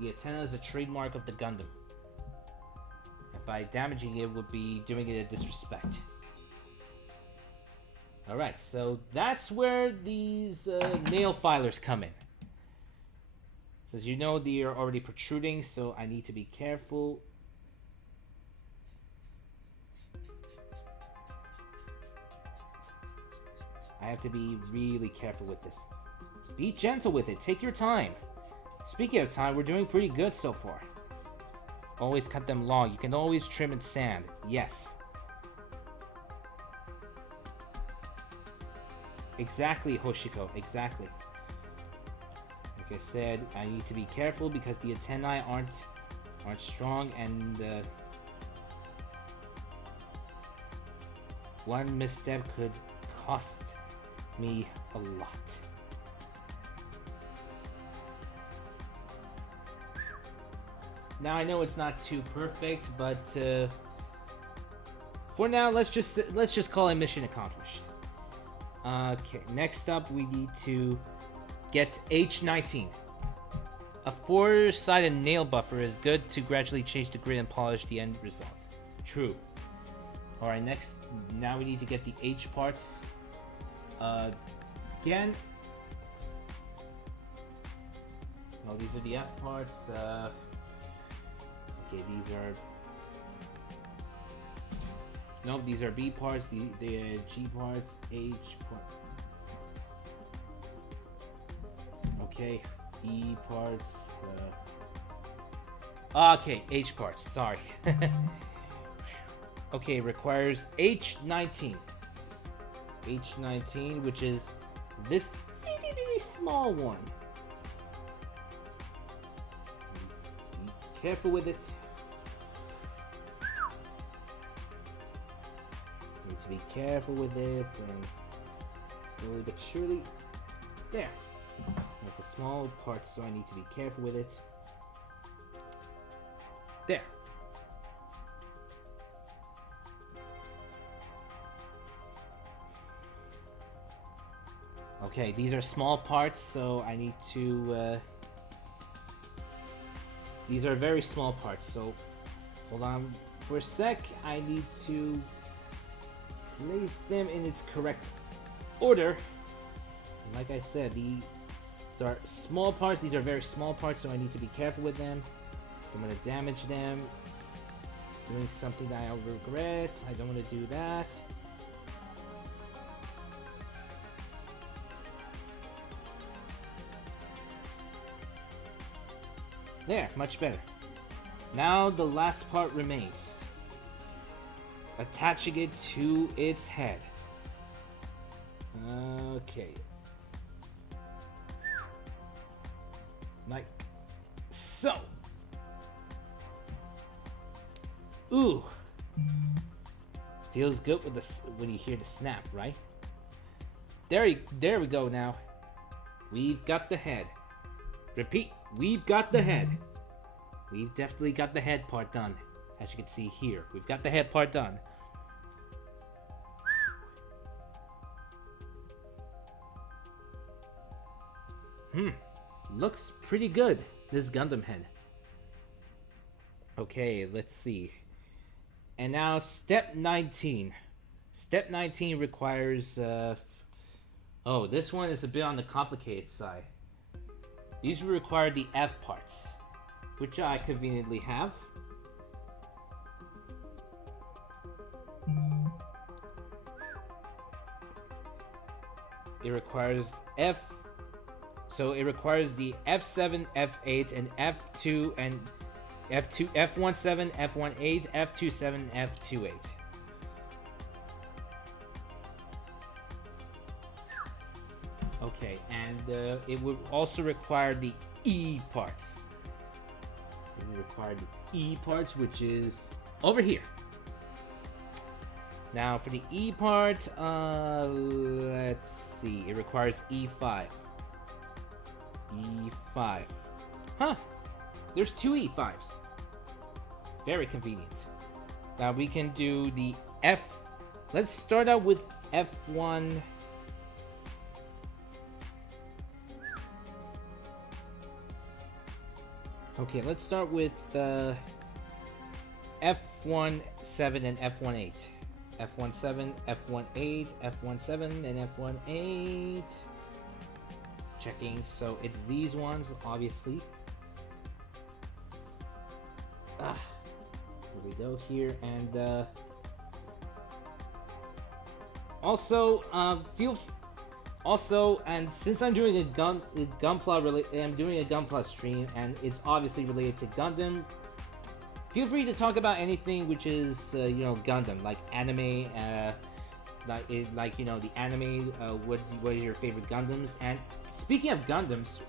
The antenna is a trademark of the Gundam. And by damaging it would be doing it a disrespect. Alright, so that's where these nail filers come in. As you know, they are already protruding, so I need to be careful. I have to be really careful with this. Be gentle with it. Take your time. Speaking of time, we're doing pretty good so far. Always cut them long. You can always trim and sand. Yes. Exactly, Hoshiko. Exactly. Like I said, I need to be careful because the antennae aren't strong, and one misstep could cost me a lot. Now I know it's not too perfect, but for now, let's just call it mission accomplished. Okay, next up we need to get H19. A 4-sided nail buffer is good to gradually change the grid and polish the end result. True. Alright, now we need to get the H parts. Again. Oh, these are the F parts. Okay, these are... Nope, these are B parts, the G parts, H parts. Okay, E parts. Okay, H parts, sorry. Okay, requires H19. H19, which is this itty bitty small one. Be careful with it. Need to be careful with it, and slowly but surely. There. It's a small part, so I need to be careful with it. There. Okay, these are small parts, so I need to... These are very small parts, so... Hold on for a sec. I need to place them in its correct order. And like I said, these are small parts. These are very small parts, so I need to be careful with them. Don't want to damage them. Doing something that I'll regret. I don't want to do that. There, much better. Now the last part remains. Attaching it to its head. Okay. Like so. Ooh. Feels good with when you hear the snap, right? There we go now. We've got the head. Repeat, we've got the head. We've definitely got the head part done. As you can see here, we've got the head part done. Looks pretty good, this Gundam head. Okay, let's see. And now step 19. Step 19 requires... Oh, this one is a bit on the complicated side. These will require the F parts, which I conveniently have. It requires F... So it requires the F7, F8, and F2, and F2, F17, F18, F27, F28. Okay, and it would also require the E parts. It would require the E parts, which is over here. Now for the E part, let's see. It requires E5. E5. Huh. There's 2 E5s. Very convenient. Now we can do the F. Let's start out with F1. Okay, let's start with F17 and F18. F17, F18, F17, and F18. Checking, so it's these ones, obviously. Here we go here, and also and since I'm doing a Gunpla I'm doing a Gunpla stream, and it's obviously related to Gundam. Feel free to talk about anything which is you know, Gundam, like anime, like you know, the anime. What are your favorite Gundams? And speaking of Gundams,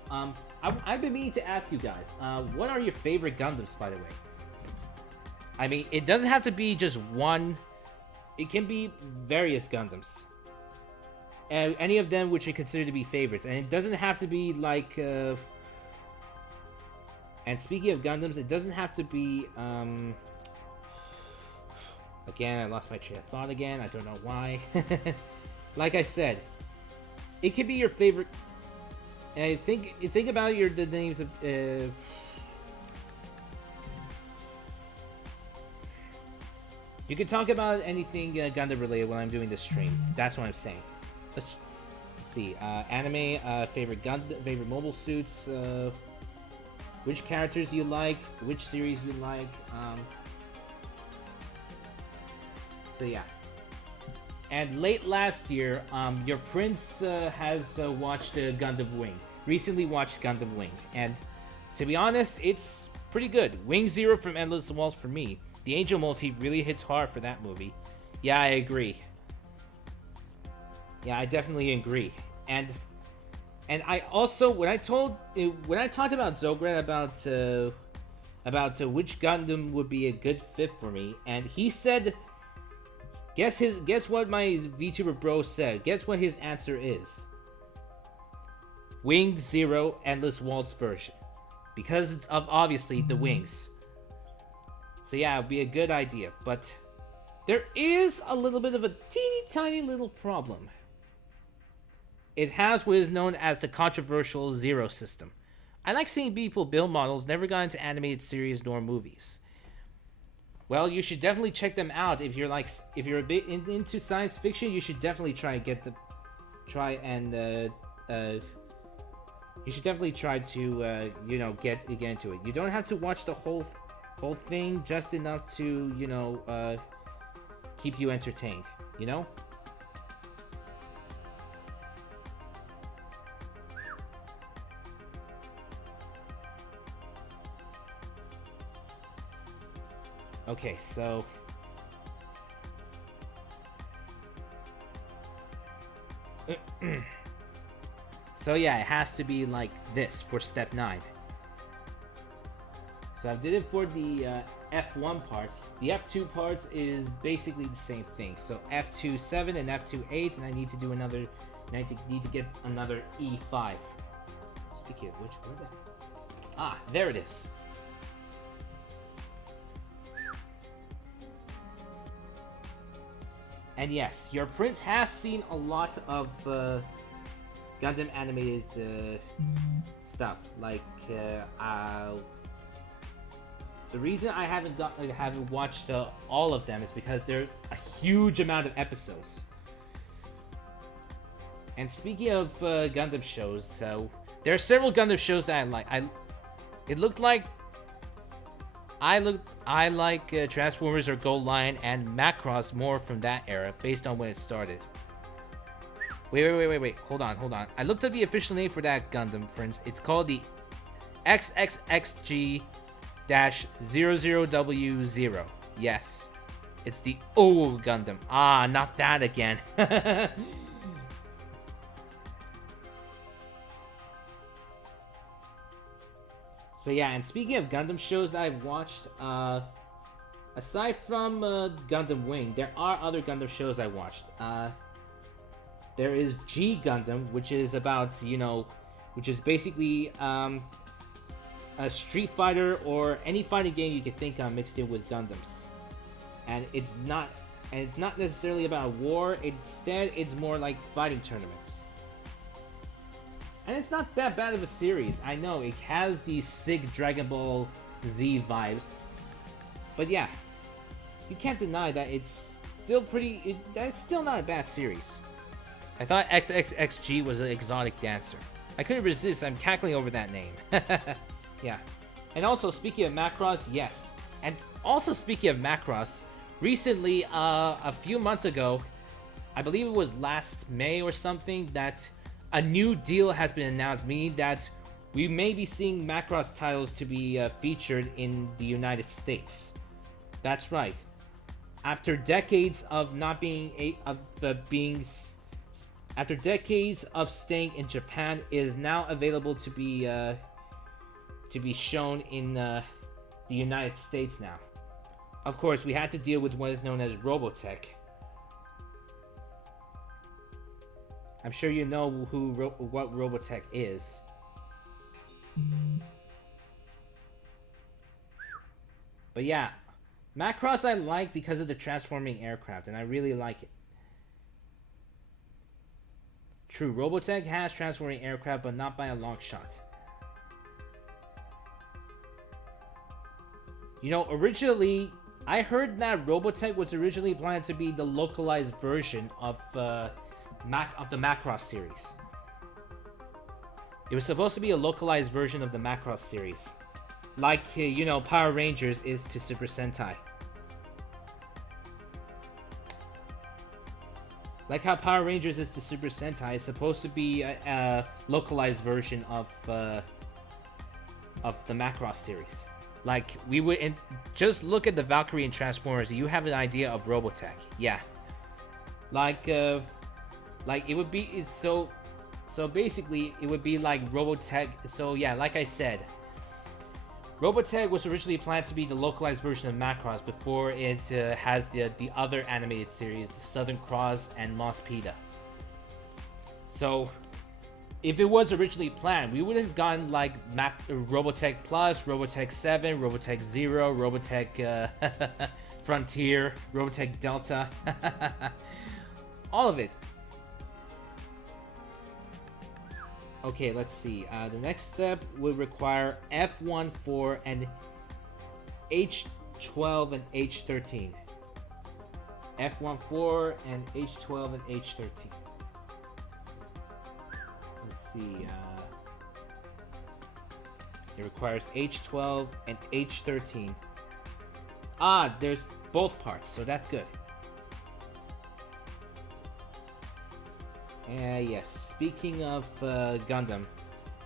I've been meaning to ask you guys, what are your favorite Gundams, by the way? I mean, it doesn't have to be just one. It can be various Gundams. And any of them which you consider to be favorites. And it doesn't have to be like... and speaking of Gundams, it doesn't have to be... Again, I lost my train of thought again. I don't know why. Like I said, it could be your favorite... And think about the names of... You can talk about anything Gundam related when I'm doing this stream. That's what I'm saying. Let's see. Anime, favorite Gundam, favorite mobile suits, which characters you like, which series you like. So yeah. And late last year, your Prince has watched Gundam Wing. Recently watched Gundam Wing, and to be honest, it's pretty good. Wing Zero from Endless Walls for me. The Angel motif really hits hard for that movie. Yeah, I agree. Yeah, I definitely agree. And I also, when I talked about Zogran about which Gundam would be a good fit for me, and he said, guess what my VTuber bro said. Guess what his answer is. Wing Zero Endless Waltz version, because it's of obviously the wings. So yeah, it would be a good idea, but there is a little bit of a teeny tiny little problem. It has what is known as the controversial Zero system. I like seeing people build models never got into animated series nor movies. Well, you should definitely check them out if you're a bit into science fiction. You should definitely try to you know, get into it. You don't have to watch the whole thing, just enough to, you know, keep you entertained, you know? Okay, so so yeah, it has to be like this for step 9. So I did it for the F1 parts. The F2 parts is basically the same thing. So F27 and F28, and I need to do another. I need to get another E5. Speaking of which, where the there it is. And yes, your Prince has seen a lot of Gundam animated stuff. Like the reason I haven't watched all of them is because there's a huge amount of episodes. And speaking of Gundam shows, so there are several Gundam shows that I like. It looked like I like Transformers or Gold Lion and Macross more from that era, based on when it started. Wait. Hold on. I looked up the official name for that Gundam, friends. It's called the XXXG-00W0. Yes. It's the old Gundam. Not that again. So yeah, and speaking of Gundam shows that I've watched, aside from Gundam Wing, there are other Gundam shows I watched. There is G Gundam, which is about, which is basically a Street Fighter or any fighting game you can think of mixed in with Gundams. And it's not necessarily about a war. Instead, it's more like fighting tournaments. And it's not that bad of a series. I know it has these sick Dragon Ball Z vibes, but yeah, you can't deny that it's still it's still not a bad series. I thought XXXG was an exotic dancer. I couldn't resist. I'm cackling over that name. Yeah. And also, speaking of Macross, yes. And also speaking of Macross, recently, a few months ago, I believe it was last May or something, that a new deal has been announced, meaning that we may be seeing Macross titles to be featured in the United States. That's right. After decades of not being after decades of staying in Japan, it is now available to be shown in the United States now. Of course, we had to deal with what is known as Robotech. I'm sure you know what Robotech is. But yeah, Macross I like because of the transforming aircraft, and I really like it. True, Robotech has transforming aircraft, but not by a long shot. Originally, I heard that Robotech was originally planned to be the localized version of the Macross series. It was supposed to be a localized version of the Macross series, like Power Rangers is to Super Sentai. Like how Power Rangers is to Super Sentai, it's supposed to be a localized version of the Macross series. Like, we would just look at the Valkyrie and Transformers, you have an idea of Robotech. Yeah. Like it would be so basically it would be like Robotech. So yeah, like I said, Robotech was originally planned to be the localized version of Macross before it has the other animated series, the Southern Cross and Mospeda. So if it was originally planned, we would have gotten like Robotech Plus, Robotech 7, Robotech Zero, Robotech Frontier, Robotech Delta. All of it. Okay, let's see. The next step would require F14 and H12 and H13. F14 and H12 and H13. Let's see. It requires H12 and H13. There's both parts, so that's good. Yes, speaking of Gundam,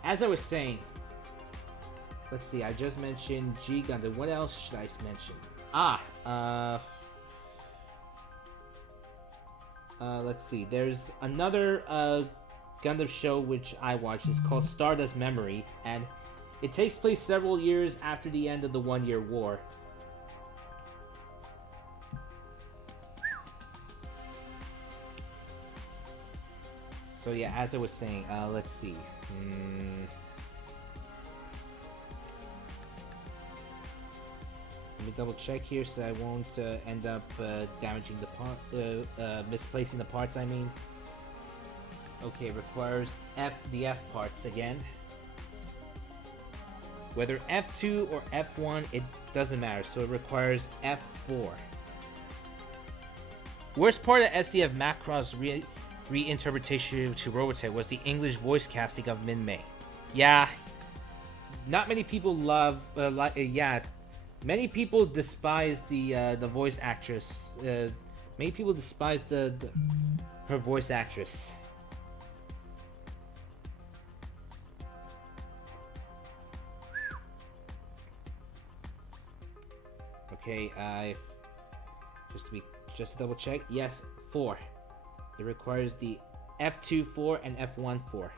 as I was saying, let's see, I just mentioned G Gundam. What else should I mention? Let's see, there's another Gundam show which I watched. It's called Stardust Memory, and it takes place several years after the end of the One-Year War. So yeah, as I was saying, let's see. Let me double check here so I won't end up damaging the part, misplacing the parts. I mean, okay, requires the F parts again. Whether F2 or F1, it doesn't matter. So it requires F4. Worst part of SDF Macross reinterpretation to Robotech was the English voice casting of Min-Mei. Yeah, not many people love. Many people despise the voice actress. Many people despise her voice actress. Okay, just to double check. Yes, 4. It requires the F2 4 and F1 4.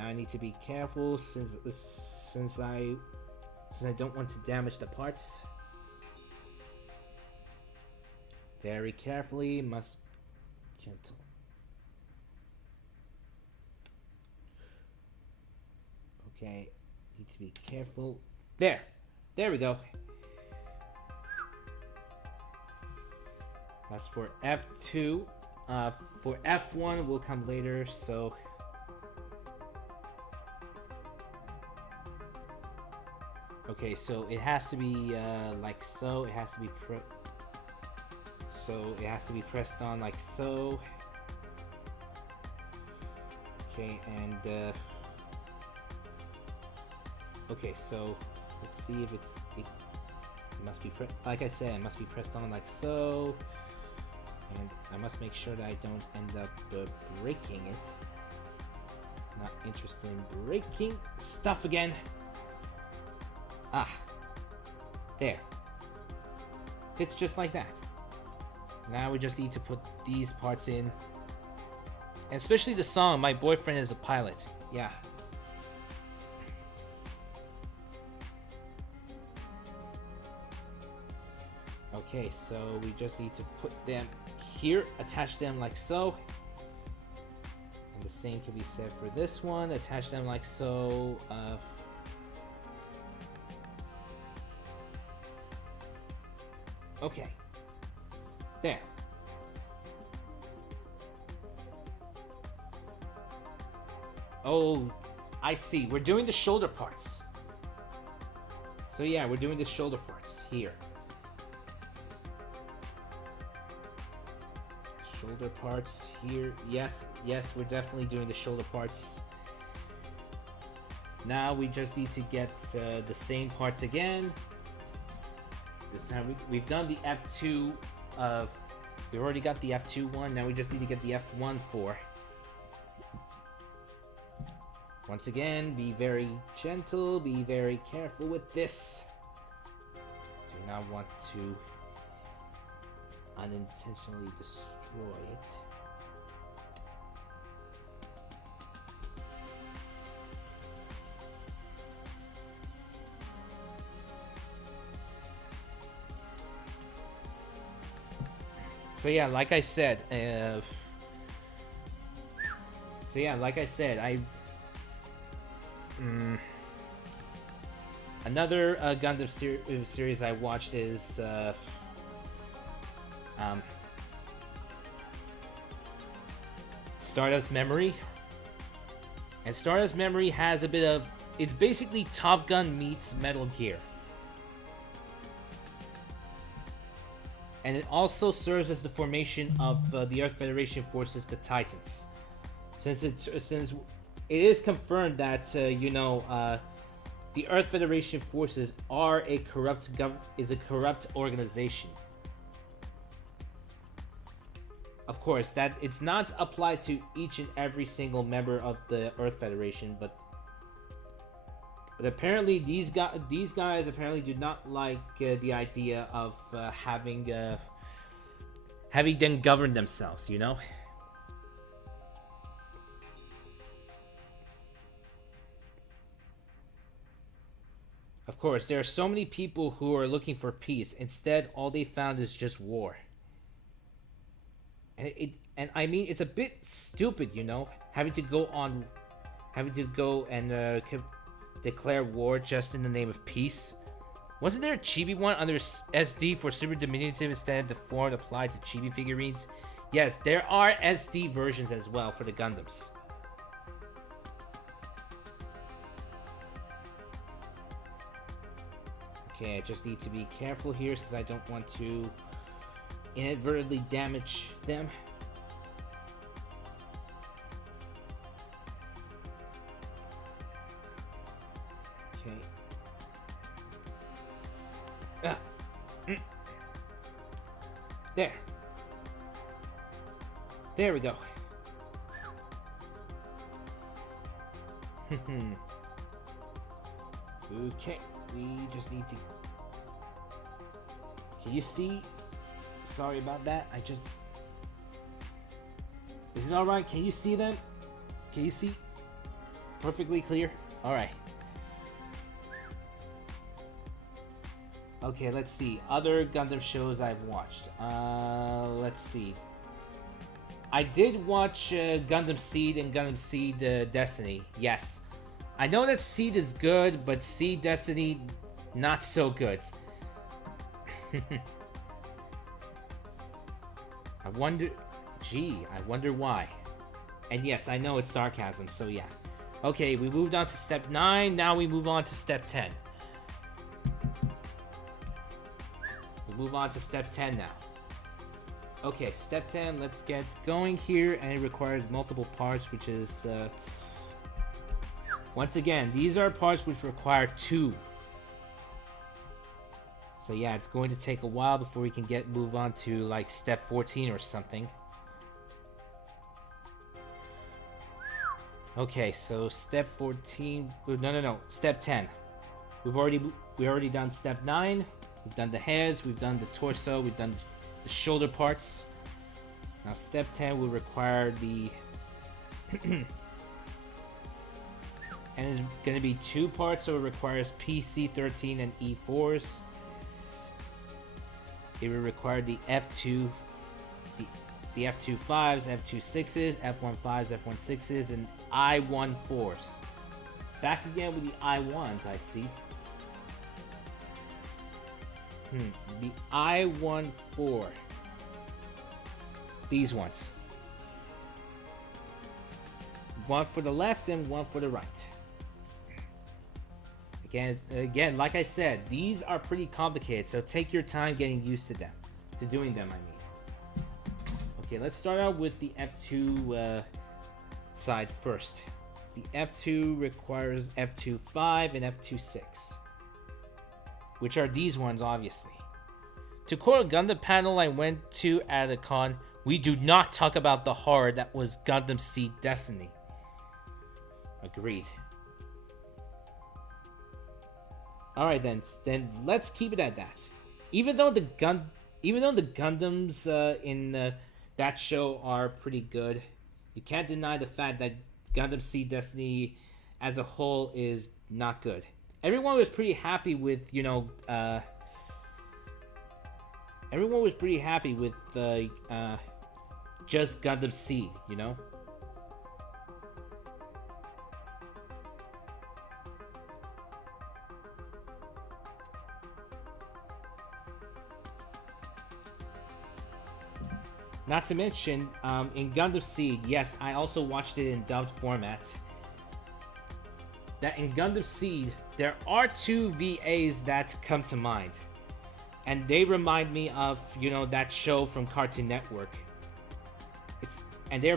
Now I need to be careful since I don't want to damage the parts. Very carefully, must gentle. Okay, need to be careful. There we go. That's for F2. For F1 will come later, so okay, so it has to be like so. It has to be it has to be pressed on like so. Okay, and okay, so let's see if it must be like I said, it must be pressed on like so. And I must make sure that I don't end up breaking it. Not interested in breaking stuff again. Ah, there. Fits just like that. Now we just need to put these parts in. And especially the song, My Boyfriend is a Pilot. Yeah. Okay, so we just need to put them here, attach them like so. And the same can be said for this one. Attach them like so. Okay. There. Oh, I see. We're doing the shoulder parts. So yeah, we're doing the shoulder parts here. Shoulder parts here. Yes, we're definitely doing the shoulder parts. Now we just need to get the same parts again. This time we've done the F2. We already got the F2 one. Now we just need to get the F1 4. Once again, be very gentle. Be very careful with this. Do not want to unintentionally destroy it. So yeah, like I said, another Gundam series I watched is Stardust Memory. And Stardust Memory has a bit of... It's basically Top Gun meets Metal Gear. And it also serves as the formation of the Earth Federation forces, the Titans. Since it is confirmed that the Earth Federation forces are a corrupt organization. Of course, that it's not applied to each and every single member of the Earth Federation, but apparently these guys apparently do not like the idea of having them govern themselves, you know? Of course, there are so many people who are looking for peace. Instead, all they found is just war. And I mean, it's a bit stupid, you know, having to go and declare war just in the name of peace. Wasn't there a chibi one under SD for super diminutive instead of the form applied to chibi figurines? Yes, there are SD versions as well for the Gundams. Okay, I just need to be careful here since I don't want to inadvertently damage them. Okay. There. There we go. Okay, we just need to... Can you see? Sorry about that. Is it alright? Can you see them? Can you see? Perfectly clear? Alright. Okay, let's see. Other Gundam shows I've watched. Let's see. I did watch Gundam Seed and Gundam Seed Destiny. Yes. I know that Seed is good, but Seed Destiny, not so good. I wonder why. And yes, I know it's sarcasm, so yeah. Okay, we moved on to step 9, now we move on to step 10. We move on to step 10 now. Okay, step 10, let's get going here, and it requires multiple parts, which is, once again, these are parts which require 2. So yeah, it's going to take a while before we can move on to, like, step 14 or something. Okay, so step 14, no, step 10. We've already done step 9. We've done the heads, we've done the torso, we've done the shoulder parts. Now step 10 will require the and it's going to be 2 parts, so it requires PC13 and E4s. It will require the F2 the F25s, F26s, F15s, F16s, and I14s. Back again with the I1s, I see. The I14. These ones. One for the left and one for the right. Again, like I said, these are pretty complicated, so take your time getting used to them. To doing them, I mean. Okay, let's start out with the F2 side first. The F2 requires F25 and F26, which are these ones, obviously. To quote a Gundam panel I went to at a con, we do not talk about the horror that was Gundam Seed Destiny. Agreed. Alright then let's keep it at that. Even though the Gundams in that show are pretty good, you can't deny the fact that Gundam Seed Destiny as a whole is not good. Everyone was pretty happy with, just Gundam Seed, you know? Not to mention, in Gundam Seed, yes, I also watched it in dubbed format. That in Gundam Seed, there are 2 VAs that come to mind. And they remind me of, that show from Cartoon Network. They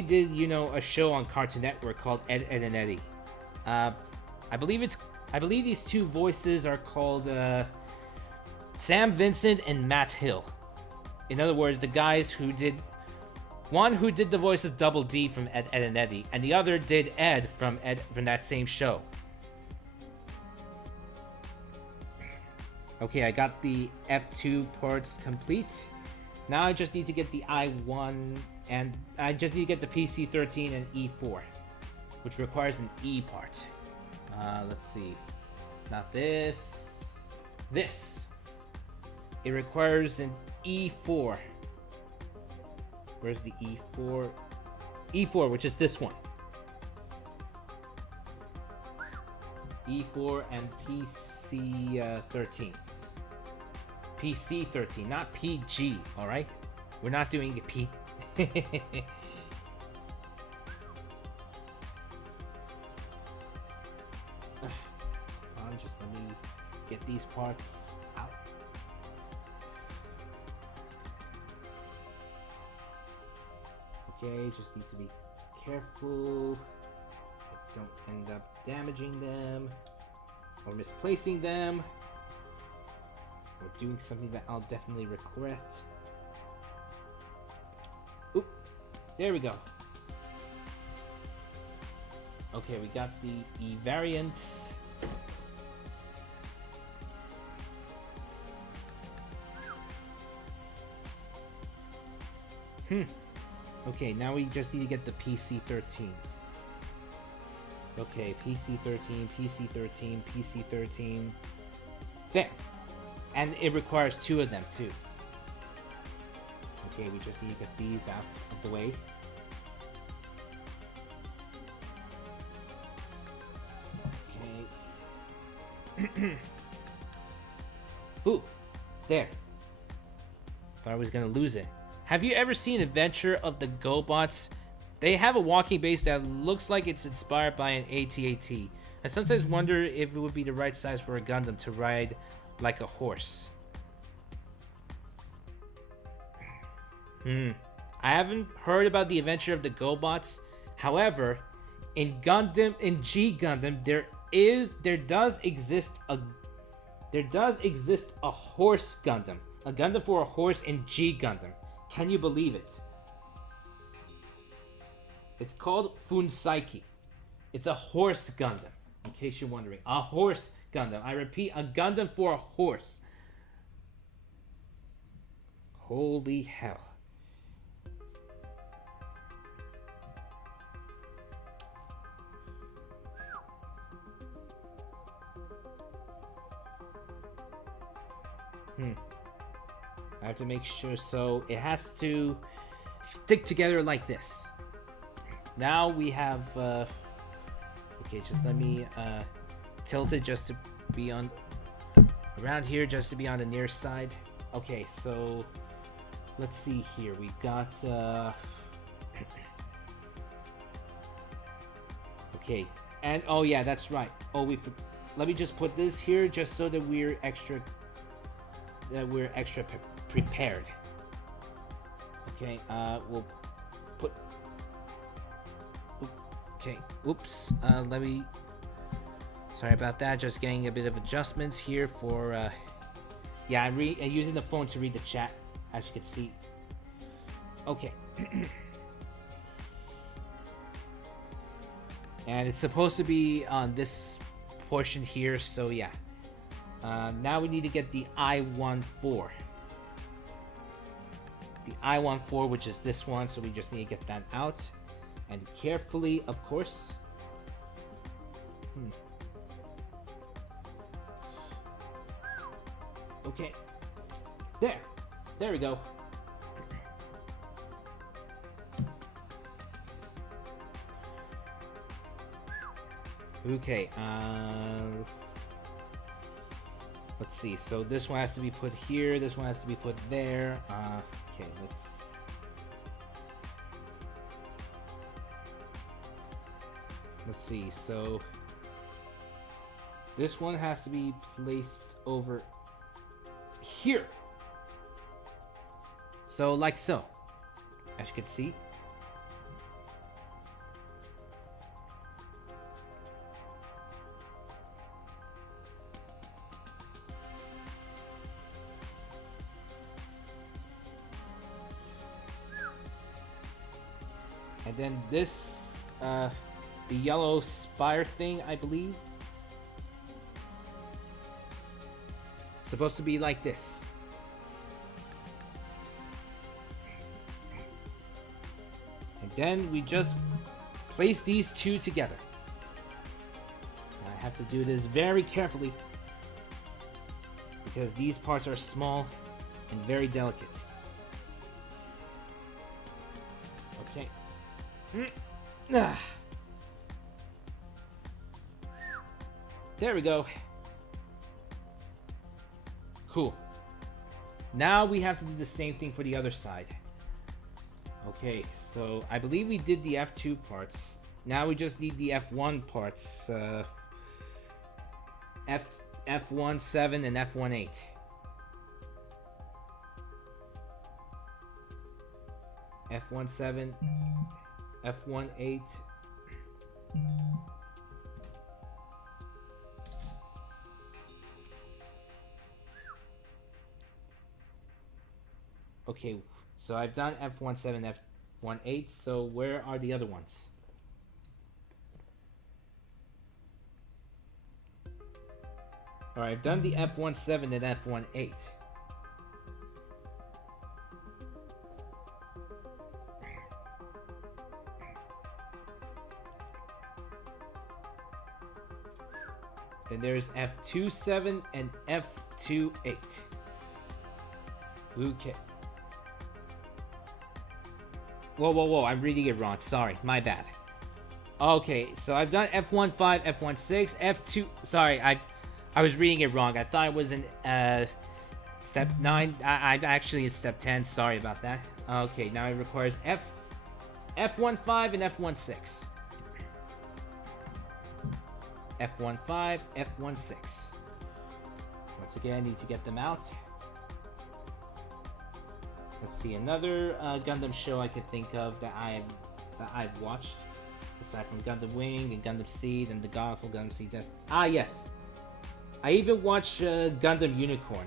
did, a show on Cartoon Network called Ed, Edd n Eddy. I believe these 2 voices are called Sam Vincent and Matt Hill. In other words, the guys who did the voice of Double D from Ed, Edd n Eddy, and the other did Ed from that same show. Okay, I got the F2 parts complete. Now I just need to get the I1, and I just need to get the PC13 and E4, which requires an E part. Let's see. Not this. This. It requires an E4. Where's the E4? E4, which is this one. E4 and PC13. PC13, not PG, alright? We're not doing it P. Come on, just let me get these parts out. Okay, just need to be careful. I don't end up damaging them or misplacing them or doing something that I'll definitely regret. Oop, there we go. Okay, we got the E variants. Okay, now we just need to get the PC13s. Okay, PC-13, PC-13, PC-13. There. And it requires 2 of them, too. Okay, we just need to get these out of the way. Okay. Ooh, there. Thought I was gonna lose it. Have you ever seen Adventure of the GoBots? They have a walking base that looks like it's inspired by an AT-AT. I sometimes wonder if it would be the right size for a Gundam to ride like a horse. I haven't heard about the Adventure of the GoBots. However, in G Gundam, there does exist a horse Gundam. A Gundam for a horse in G Gundam. Can you believe it? It's called Funsaiki. It's a horse Gundam, in case you're wondering. A horse Gundam. I repeat, a Gundam for a horse. Holy hell. I have to make sure, so it has to stick together like this. Now we have, okay, just let me tilt it just to be on, around here just to be on the near side. Okay, so let's see here. We've got, okay, and oh yeah, that's right. Oh, let me just put this here just so that we're extra prepared. Okay, we'll put. Okay, oops. Let me. Sorry about that. Just getting a bit of adjustments here for. Yeah, I'm using the phone to read the chat, as you can see. Okay. And it's supposed to be on this portion here, so yeah. Now we need to get the I-14. The I-14, which is this one, so we just need to get that out. And carefully, of course. Okay. There. There we go. Okay, let's see. So this one has to be put here. This one has to be put there. Okay, let's see. So this one has to be placed over here. So like so, as you can see. And then this, the yellow spire thing, I believe, supposed to be like this. And then we just place these two together. I have to do this very carefully because these parts are small and very delicate. Okay. There we go. Cool. Now we have to do the same thing for the other side. Okay, so I believe we did the F2 parts. Now we just need the F1 parts. F17 and F18. F17, F18. Okay, so I've done F17, F18, so where are the other ones? Alright, I've done the F17 and F18. Then there's F27 and F28. Okay. Whoa, I'm reading it wrong. Sorry, my bad. Okay, so I've done F15, F16, F2... Sorry, I was reading it wrong. I thought it was in step 9. I'm actually in step 10. Sorry about that. Okay, now it requires F15 and F16. F15, F16. Once again, I need to get them out. Let's see, another Gundam show I could think of that I've watched, aside from Gundam Wing and Gundam Seed and the Godful Gundam Seed Test. Ah, yes. I even watched Gundam Unicorn,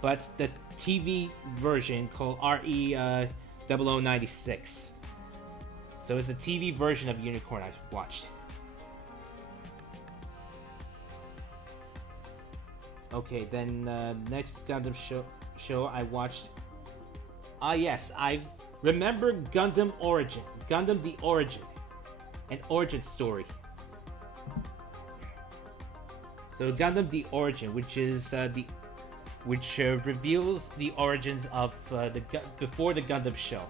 but the TV version called RE0096. So it's a TV version of Unicorn I watched. Okay, then next Gundam show I watched. Ah, yes, I remember Gundam Origin, Gundam the Origin, an origin story. So Gundam the Origin, which is which reveals the origins of before the Gundam show,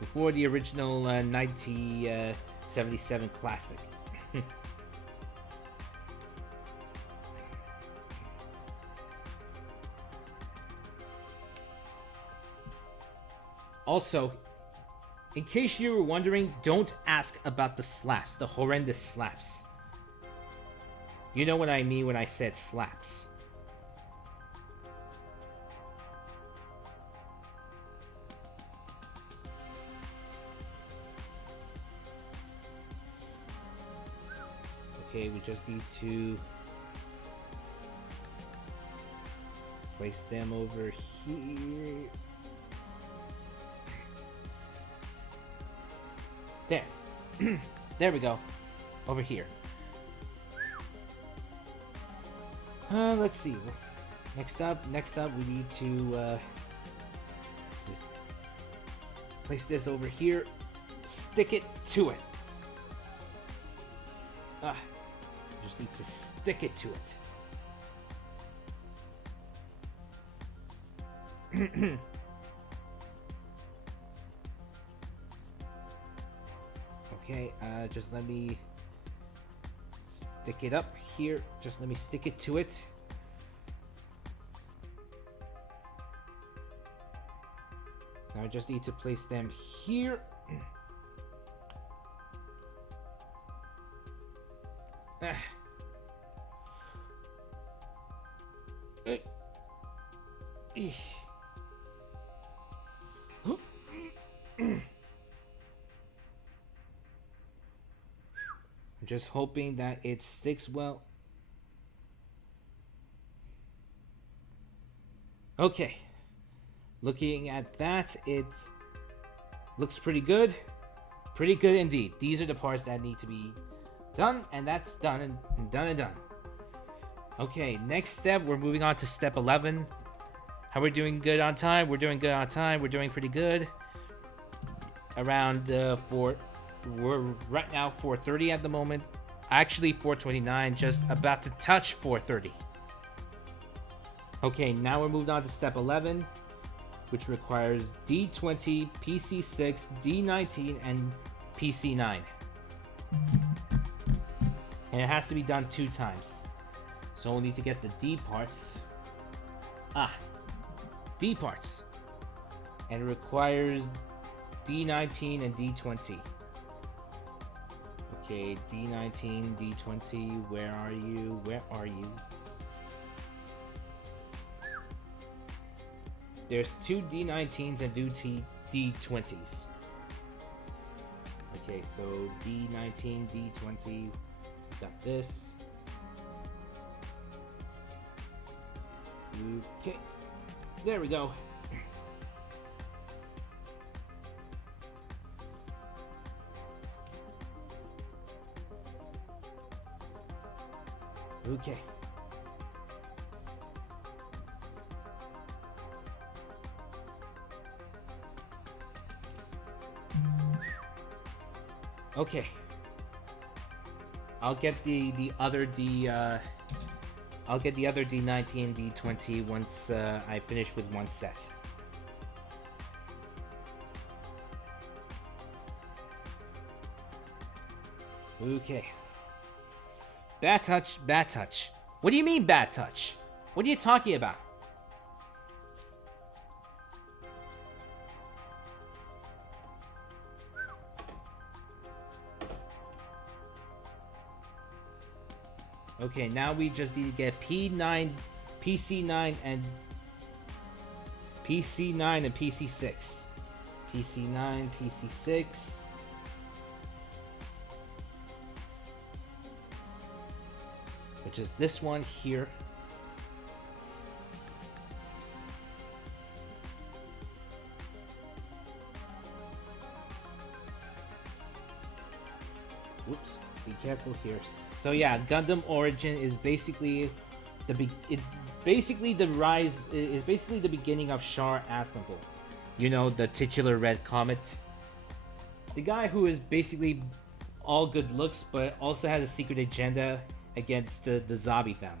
before the original 1977 classic. Also, in case you were wondering, don't ask about the slaps, the horrendous slaps. You know what I mean when I said slaps. Okay, we just need to place them over here. There. There we go. Over here. Let's see. Next up, we need to just place this over here. Stick it to it. Just need to stick it to it. Okay, just let me stick it up here. Just let me stick it to it. Now I just need to place them here. Just hoping that it sticks well. Okay. Looking at that, it looks pretty good. Pretty good indeed. These are the parts that need to be done, and that's done and done. Okay, next step, we're moving on to step 11. How we're doing good on time? We're doing good on time. We're doing pretty good. Around we're right now 4:30 at the moment. Actually 4:29, just about to touch 4:30. Okay, now we're moved on to step 11, which requires D20, PC6, D19, and PC9. And it has to be done 2 times. So we'll need to get the D parts. D parts. And it requires D19 and D20. Okay, D19, D20, where are you? Where are you? There's 2 D19s and 2 D20s. Okay, so D19, D20, got this. Okay, there we go. Okay. Okay. I'll get the other D. I'll get the other D19 and D20 once I finish with one set. Okay. Bad touch, bad touch. What do you mean bad touch? What are you talking about? Okay, now we just need to get P9, PC9, and PC9 and PC6. PC9, PC6. Which is this one here. Whoops, be careful here. So yeah, Gundam Origin is basically it's basically the beginning of Char Aznavour. You know, the titular red comet. The guy who is basically all good looks but also has a secret agenda against the Zabi family.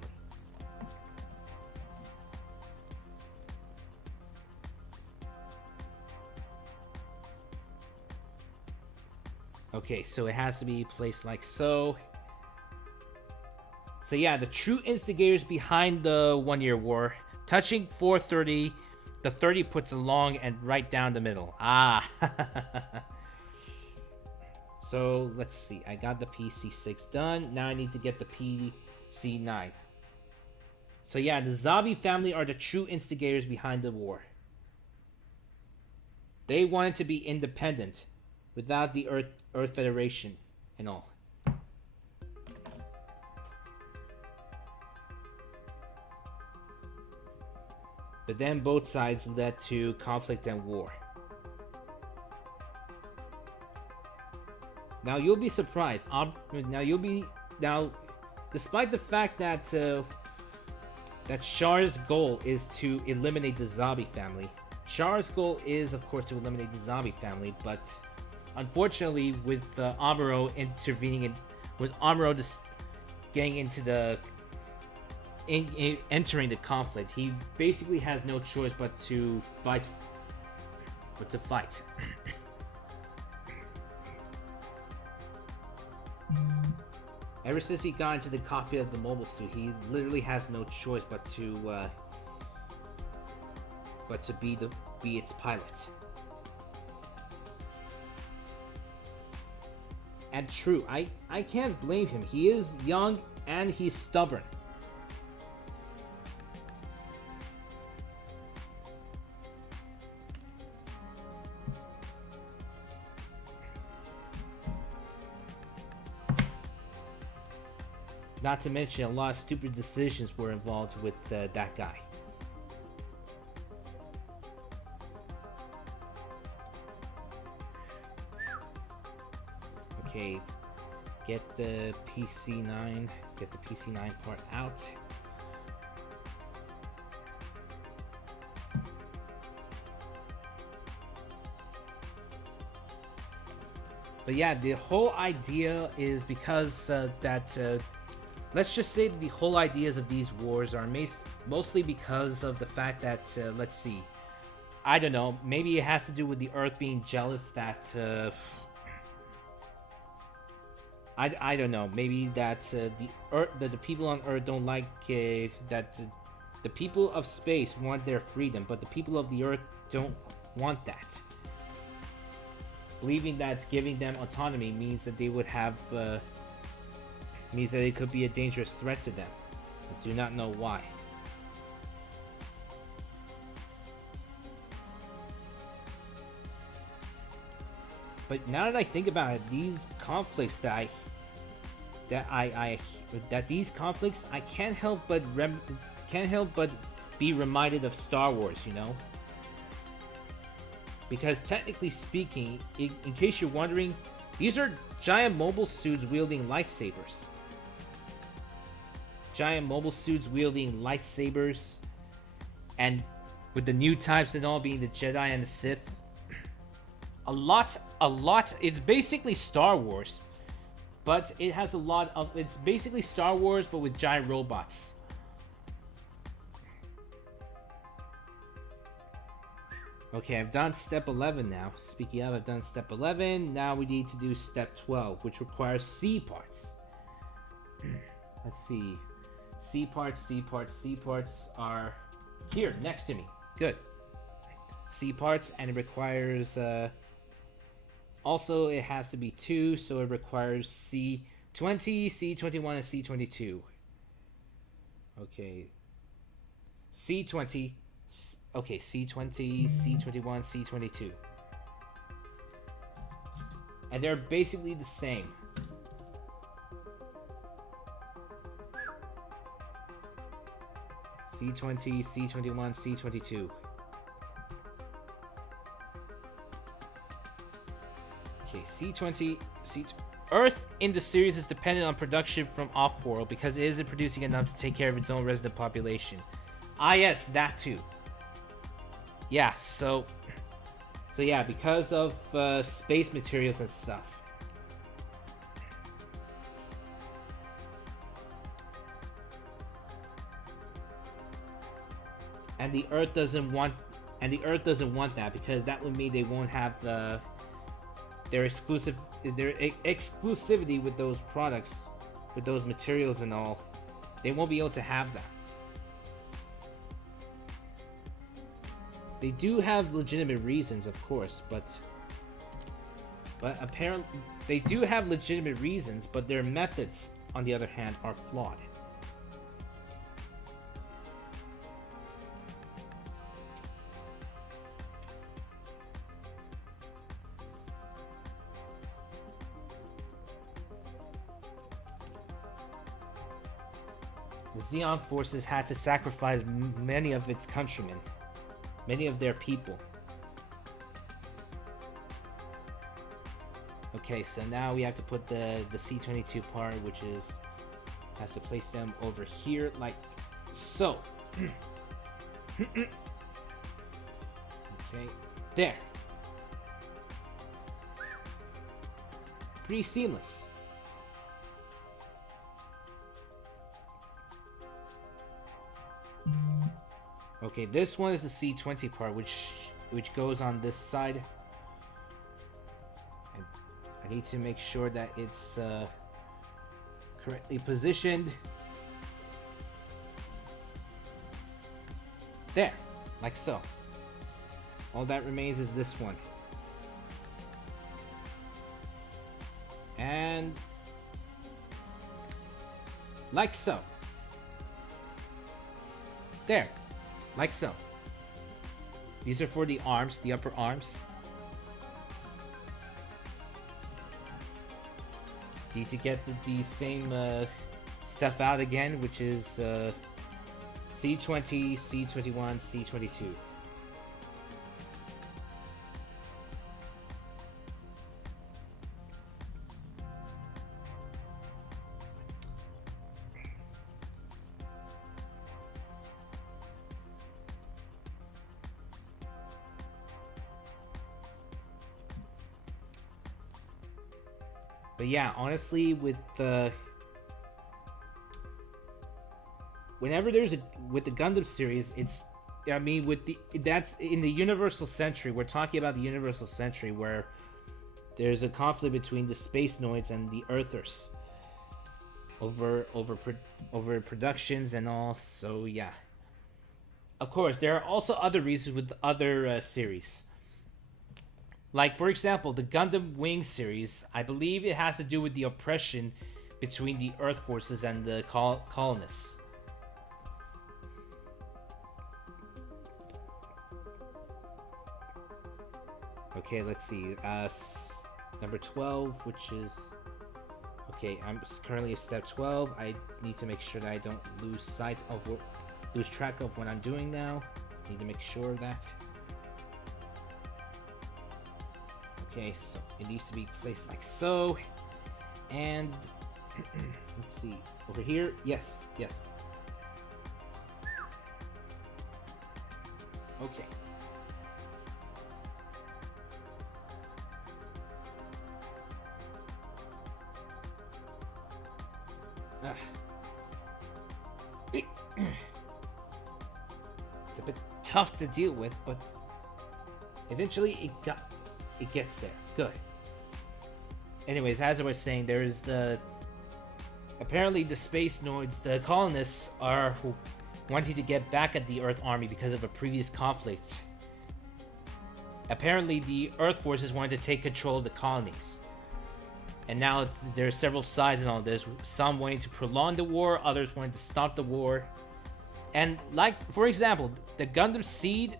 Okay, so it has to be placed like so. So yeah, the true instigators behind the 1 Year War. Touching 430, the 30 puts a long and right down the middle. Ah. So let's see, I got the PC6 done. Now I need to get the PC9. So yeah, the Zabi family are the true instigators behind the war. They wanted to be independent without the Earth Federation and all. But then both sides led to conflict and war. Now you'll be surprised. Despite the fact that that Char's goal is to eliminate the Zabi family. Char's goal is, of course, to eliminate the Zabi family, but unfortunately, with Amuro intervening with Amuro just getting into the entering the conflict, he basically has no choice but to fight. Ever since he got into the cockpit of the mobile suit, he literally has no choice but to be its pilot. And true, I can't blame him. He is young and he's stubborn. Not to mention, a lot of stupid decisions were involved with that guy. Okay, get the PC9 part out. But yeah, the whole idea is because let's just say the whole ideas of these wars are mostly because of the fact that, let's see, I don't know, maybe it has to do with the Earth being jealous that, I don't know, maybe that the people on Earth don't like that the people of space want their freedom, but the people of the Earth don't want that. Believing that giving them autonomy means that they would have means that it could be a dangerous threat to them. I do not know why. But now that I think about it, these conflicts I can't help but be reminded of Star Wars, you know? Because technically speaking, in case you're wondering, these are giant mobile suits wielding lightsabers. Giant mobile suits wielding lightsabers, and with the new types and all being the Jedi and the Sith. A lot, it's basically Star Wars, but it has a lot of... It's basically Star Wars, but with giant robots. Okay, I've done step 11 now. Speaking of, I've done step 11. Now we need to do step 12, which requires C parts. Let's see. C parts are here, next to me. Good. C parts, and it requires... also, it has to be 2, so it requires C20, C21, and C22. Okay. C20... Okay, C20, C21, C22. And they're basically the same. C20, C21, C22. Okay, C20, Earth in the series is dependent on production from off-world because it isn't producing enough to take care of its own resident population. Ah yes, that too. Yeah, so yeah, because of space materials and stuff. And the Earth doesn't want that, because that would mean they won't have their exclusivity with those products, with those materials and all. They won't be able to have that. They do have legitimate reasons, of course, but apparently they do have legitimate reasons, but their methods, on the other hand, are flawed. The Zeon forces had to sacrifice many of its countrymen. Many of their people. Okay, so now we have to put the C22 part, which has to place them over here, like so. Okay, there. Pretty seamless. Okay, this one is the C20 part, which goes on this side. And I need to make sure that it's correctly positioned. There, like so. All that remains is this one. And like so. There. Like so. These are for the arms, the upper arms. Need to get the same stuff out again, which is C20, C21, C22. But yeah, honestly, with the whenever there's with the Gundam series, it's that's in the Universal Century. We're talking about the Universal Century, where there's a conflict between the Space Noids and the Earthers over productions and all. So yeah, of course, there are also other reasons with other series. Like, for example, the Gundam Wing series, I believe it has to do with the oppression between the Earth forces and the colonists. Okay, let's see. Number 12, which is... Okay, I'm currently at step 12. I need to make sure that I don't lose track of what I'm doing now. Need to make sure of that. Okay, so it needs to be placed like so. And let's see, over here. Yes. Okay. It's a bit tough to deal with, but eventually it gets there. Good. Anyways, as I was saying, there's apparently the space noids, the colonists are wanting to get back at the Earth army because of a previous conflict. Apparently the Earth forces wanted to take control of the colonies. And now there are several sides in all this. Some wanting to prolong the war, others wanting to stop the war. And like, for example, the Gundam Seed,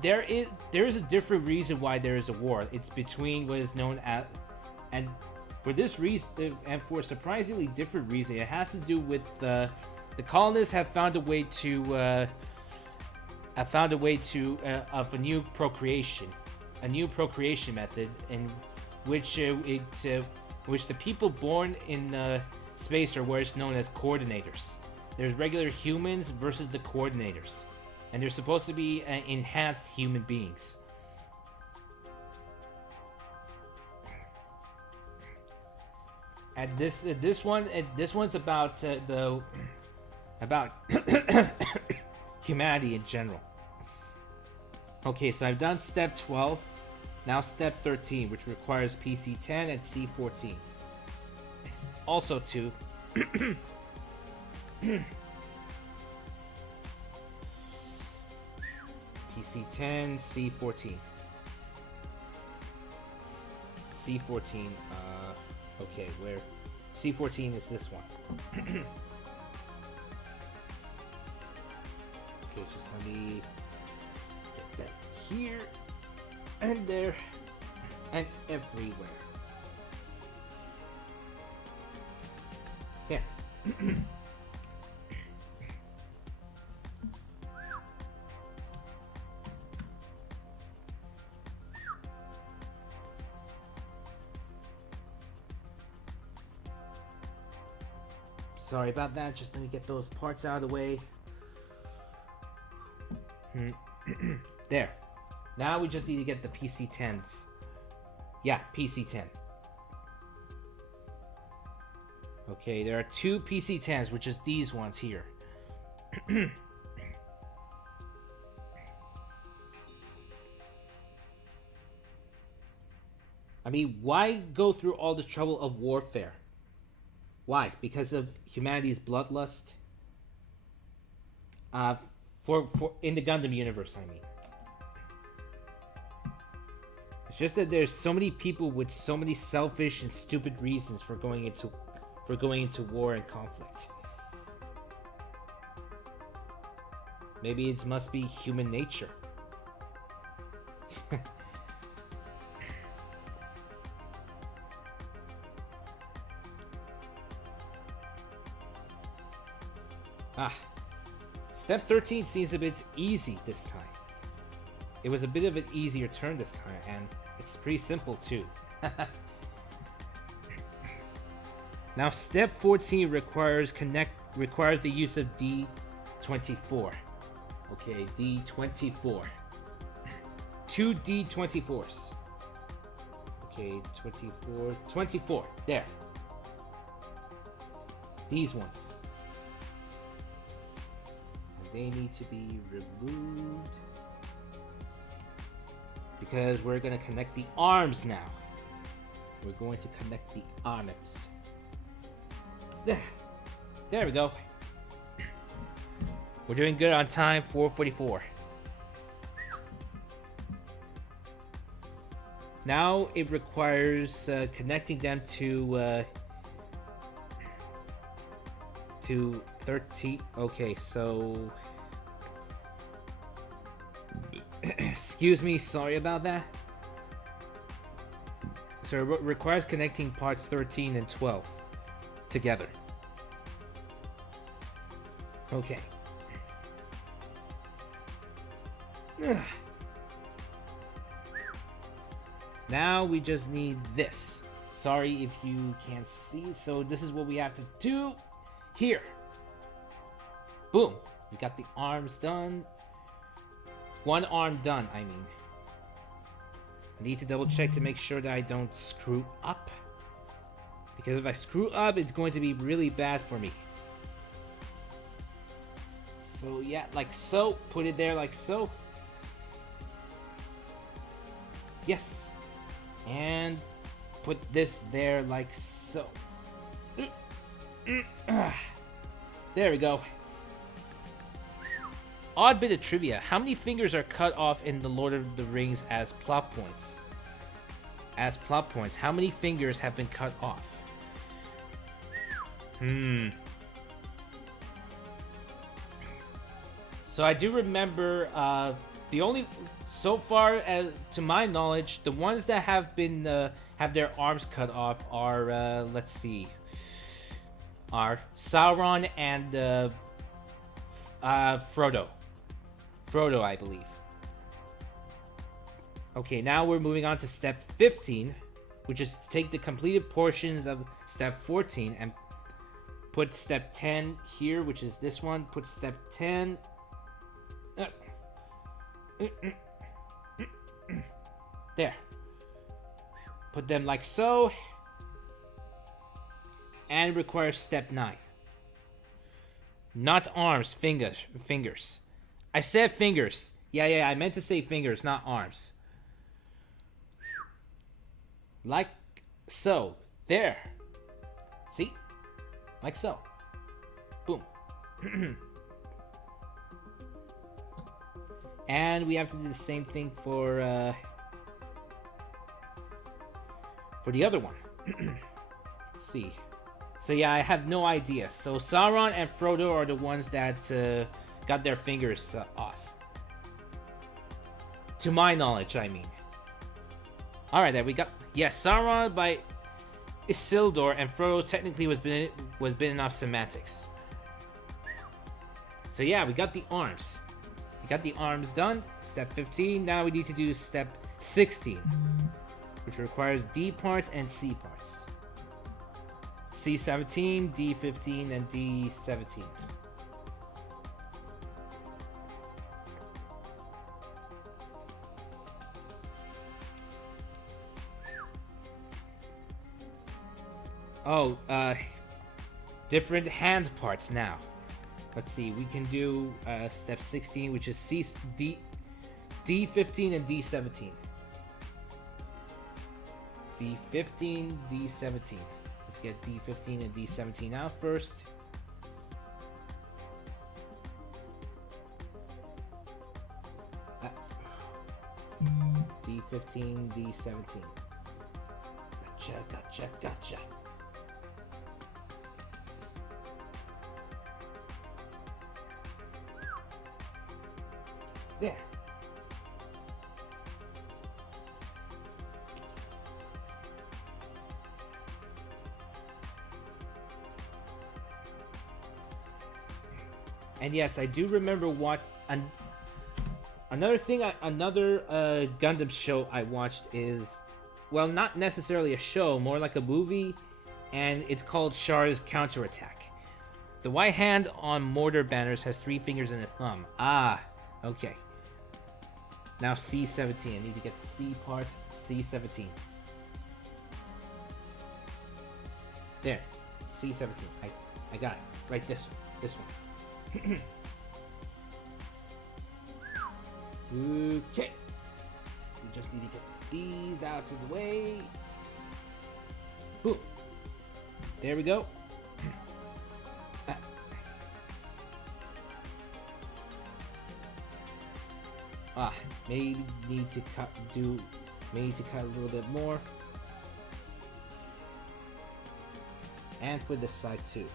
there is a different reason why there is a war. It's between what is known as, and for this reason, and for a surprisingly different reason, it has to do with the colonists have found a way to of a new procreation method in which which the people born in space are what is known as coordinators. There's regular humans versus the coordinators, and they're supposed to be enhanced human beings. And this one's about about humanity in general. Okay, so I've done step 12. Now step 13, which requires PC10 and C14. Also two. PC10, C14. C14, okay, where? C14 is this one. Okay, just let me get that here, and there, and everywhere. There. Sorry about that, just let me get those parts out of the way. There. Now we just need to get the PC10s. Yeah, PC10. Okay, there are two PC10s, which is these ones here. I mean, why go through all the trouble of warfare? Why? Because of humanity's bloodlust? For in the Gundam universe, I mean. It's just that there's so many people with so many selfish and stupid reasons for going into war and conflict. Maybe it must be human nature. Step 13 seems a bit easy this time. It was a bit of an easier turn this time, and it's pretty simple too. Now step 14 requires the use of D24. Okay, D24. Two D24s. Okay, 24. There. These ones. They need to be removed because we're going to connect the arms now. We're going to connect the arms. There we go. We're doing good on time, 4:44. Now it requires connecting them to 13. Okay, so excuse me, sorry about that. So it requires connecting parts 13 and 12 together. Okay. Now we just need this. Sorry if you can't see. So this is what we have to do here. Boom. We got the arms done. One arm done, I mean. I need to double check to make sure that I don't screw up. Because if I screw up, it's going to be really bad for me. So yeah, like so. Put it there like so. Yes. And put this there like so. There we go. Odd bit of trivia. How many fingers are cut off in The Lord of the Rings as plot points? As plot points, how many fingers have been cut off? So I do remember the only, so far as to my knowledge, the ones that have been have their arms cut off are let's see, are Sauron and Frodo. Frodo, I believe. Okay, now we're moving on to step 15, which is to take the completed portions of step 14 and put step 10 here, which is this one. Put step 10. There. Put them like so. And it requires step 9. Not arms, fingers. I said fingers. Yeah, I meant to say fingers, not arms. Like so. There. See? Like so. Boom. And we have to do the same thing for the other one. Let's see. So yeah, I have no idea. So Sauron and Frodo are the ones that got their fingers off. To my knowledge, I mean. Alright, then we got... Yes, Sauron by Isildur and Frodo technically was bitten off semantics. So yeah, we got the arms. We got the arms done. Step 15. Now we need to do step 16, which requires D parts and C parts. C17, D15, and D17. Oh, different hand parts now. Let's see, we can do step 16, which is D15 and D17. D15, D17. Let's get D15 and D17 out first. D15, D17. Gotcha. There. And yes, I do remember another Gundam show I watched is, well, not necessarily a show, more like a movie, and it's called Char's Counterattack. The white hand on mortar banners has 3 fingers and a thumb. Ah, okay. Now C17. I need to get the C part. C17. There. C17. I got it. Right, this one. Okay. We just need to get these out of the way. Boom. There we go. Maybe need to cut a little bit more. And for this side too.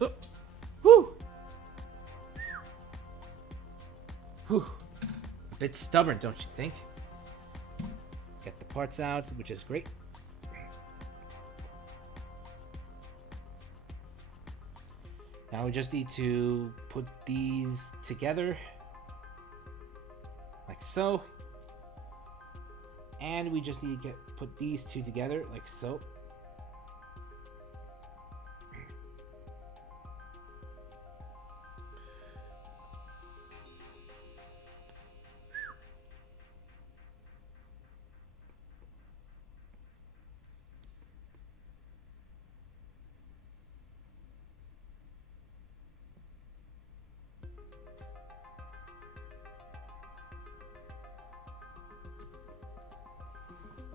Oh. Whew. Whew. A bit stubborn, don't you think? Get the parts out, which is great. Now we just need to put these together. Like so. And we just need to put these two together, like so.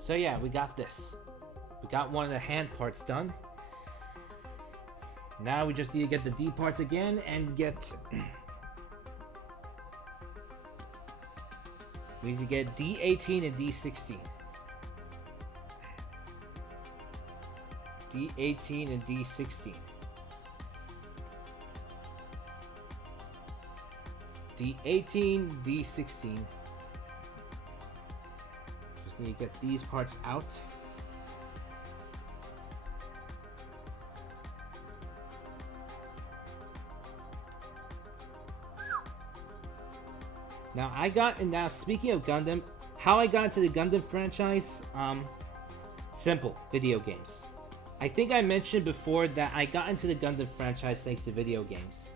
So yeah, we got this. We got one of the hand parts done. Now we just need to get the D parts again and get... we need to get D18 and D16. D18 and D16. D18, D16. Just need to get these parts out. Now speaking of Gundam, how I got into the Gundam franchise, simple, video games. I think I mentioned before that I got into the Gundam franchise thanks to video games.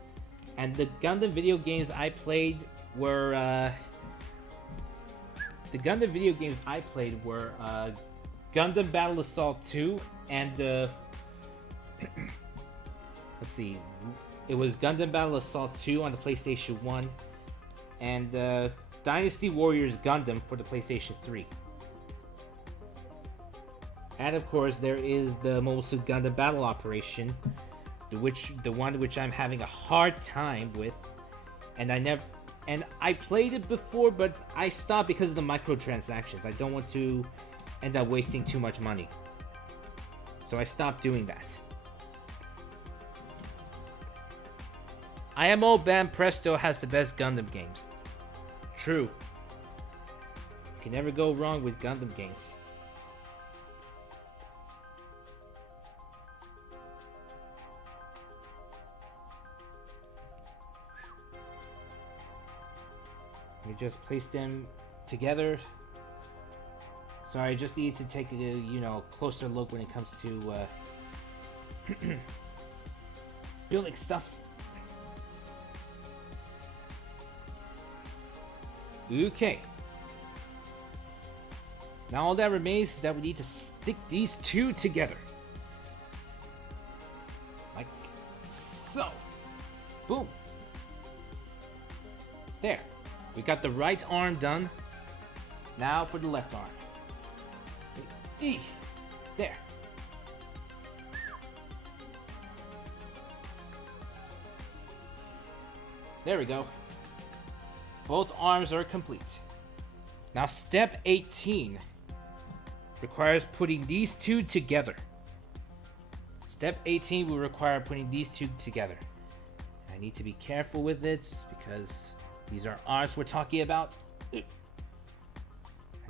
And the Gundam video games I played were, Gundam Battle Assault 2 and, let's see, it was Gundam Battle Assault 2 on the PlayStation 1 and Dynasty Warriors Gundam for the PlayStation 3. And of course, there is the Mobile Suit Gundam Battle Operation, the one which I'm having a hard time with, and I played it before, but I stopped because of the microtransactions. I don't want to end up wasting too much money, so I stopped doing that. IMO Bam Presto has the best Gundam games. True. You can never go wrong with Gundam games. We just place them together. Sorry, I just need to take a closer look when it comes to building stuff. Okay. Now all that remains is that we need to stick these two together. Like so. Boom. There. We got the right arm done. Now for the left arm. There. There we go. Both arms are complete. Now step 18 requires putting these two together. Step 18 will require putting these two together. I need to be careful with it because these are arms we're talking about. I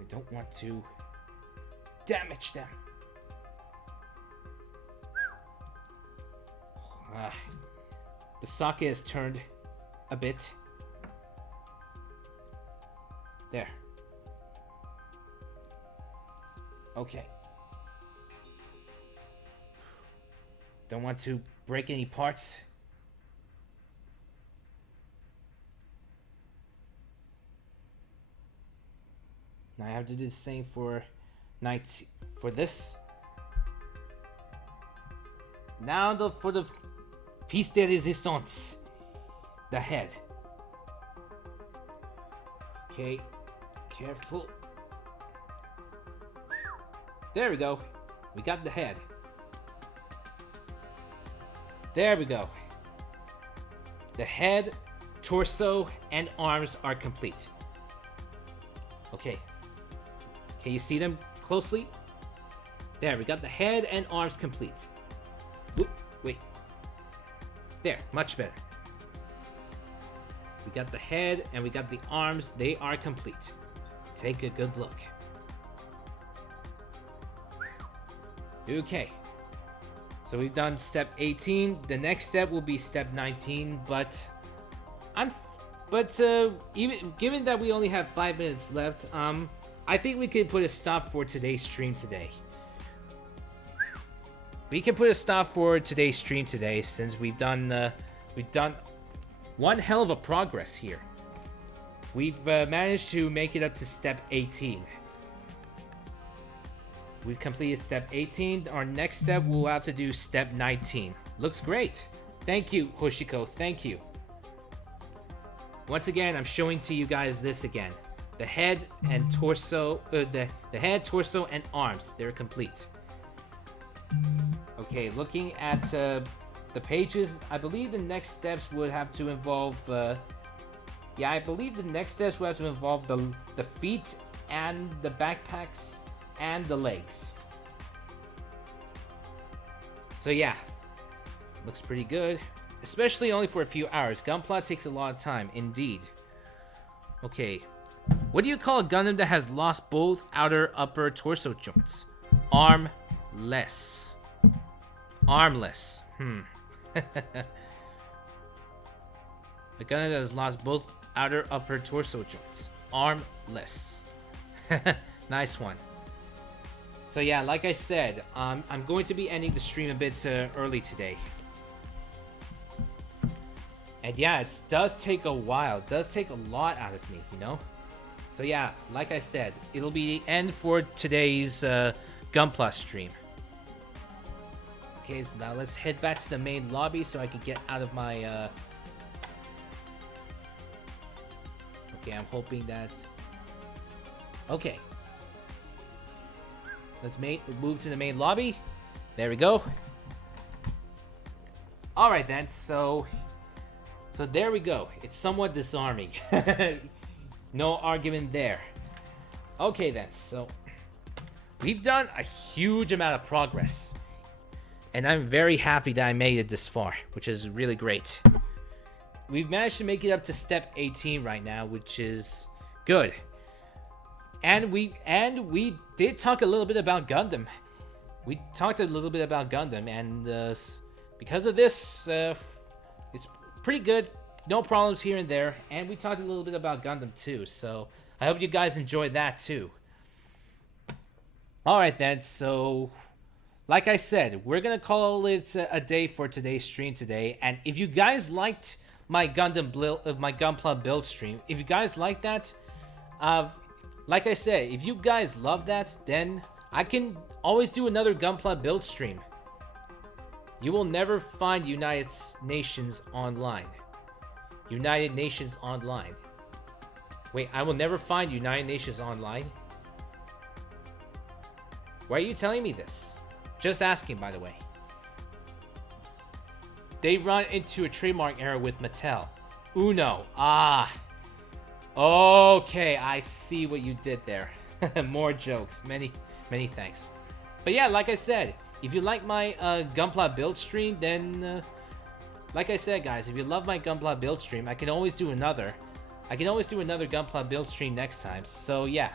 don't want to damage them. The socket has turned a bit. There. Okay. Don't want to break any parts. Now I have to do the same for this. Now for the piece de resistance, the head. Okay, careful. There we go. We got the head. There we go. The head, torso, and arms are complete. Okay. Can you see them closely? There, we got the head and arms complete. Whoop, wait. There, much better. We got the head and we got the arms. They are complete. Take a good look. Okay. So we've done step 18. The next step will be step 19, but even given that we only have 5 minutes left, I think we could put a stop for today's stream today. We can put a stop for today's stream today since we've done one hell of a progress here. We've managed to make it up to step 18. We've completed step 18. Our next step, we'll have to do step 19. Looks great. Thank you, Hoshiko. Thank you. Once again, I'm showing to you guys this again. the head and torso, the head, torso, and arms. They're complete. Okay, looking at the pages, I believe the next steps would have to involve. Yeah, I believe the next steps would have to involve the feet and the backpacks and the legs. So yeah, looks pretty good, especially only for a few hours. Gunpla takes a lot of time, indeed. Okay, what do you call a Gundam that has lost both outer upper torso joints? Armless. Armless. A Gundam that has lost both outer upper torso joints. Armless. Nice one. So yeah, like I said, I'm going to be ending the stream a bit early today. And yeah, it does take a while. It does take a lot out of me, you know? So yeah, like I said, it'll be the end for today's Gunpla stream. Okay, so now let's head back to the main lobby so I can get out of my... Okay, I'm hoping that... Okay. Let's move to the main lobby. There we go. Alright then, so there we go. It's somewhat disarming. No argument there. Okay then, so we've done a huge amount of progress. And I'm very happy that I made it this far, which is really great. We've managed to make it up to step 18 right now, which is good. And we did talk a little bit about Gundam. We talked a little bit about Gundam, and because of this, it's pretty good. No problems here and there. And we talked a little bit about Gundam too, so I hope you guys enjoyed that too. Alright then, so like I said, we're gonna call it a day for today's stream today. And if you guys liked my Gunpla build stream, if you guys like that, like I said, if you guys love that, then I can always do another Gunpla build stream. You will never find United Nations Online. United Nations Online. Wait, I will never find United Nations Online? Why are you telling me this? Just asking, by the way. They run into a trademark error with Mattel. Uno. Ah. Okay, I see what you did there. More jokes. Many thanks. But yeah, like I said, if you like my Gunpla build stream, then like I said, guys, if you love my Gunpla build stream, I can always do another. I can always do another Gunpla build stream next time. So yeah,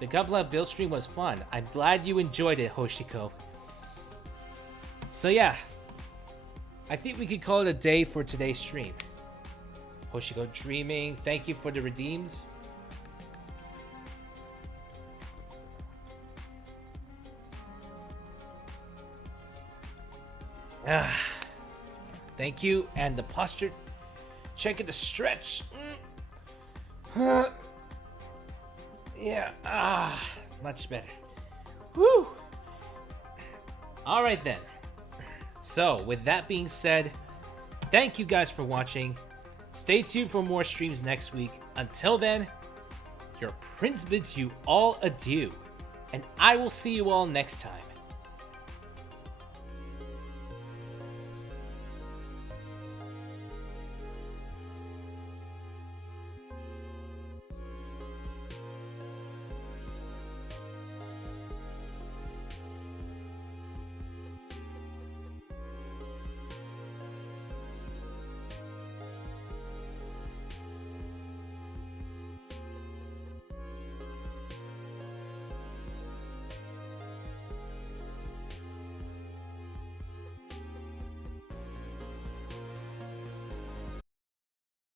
the Gunpla build stream was fun. I'm glad you enjoyed it, Hoshiko. So yeah, I think we could call it a day for today's stream. Hoshiko Dreaming, thank you for the redeems. Thank you, and the posture. Checking the stretch. Yeah, much better. Woo! Alright then. So, with that being said, thank you guys for watching. Stay tuned for more streams next week. Until then, your Prince bids you all adieu, and I will see you all next time.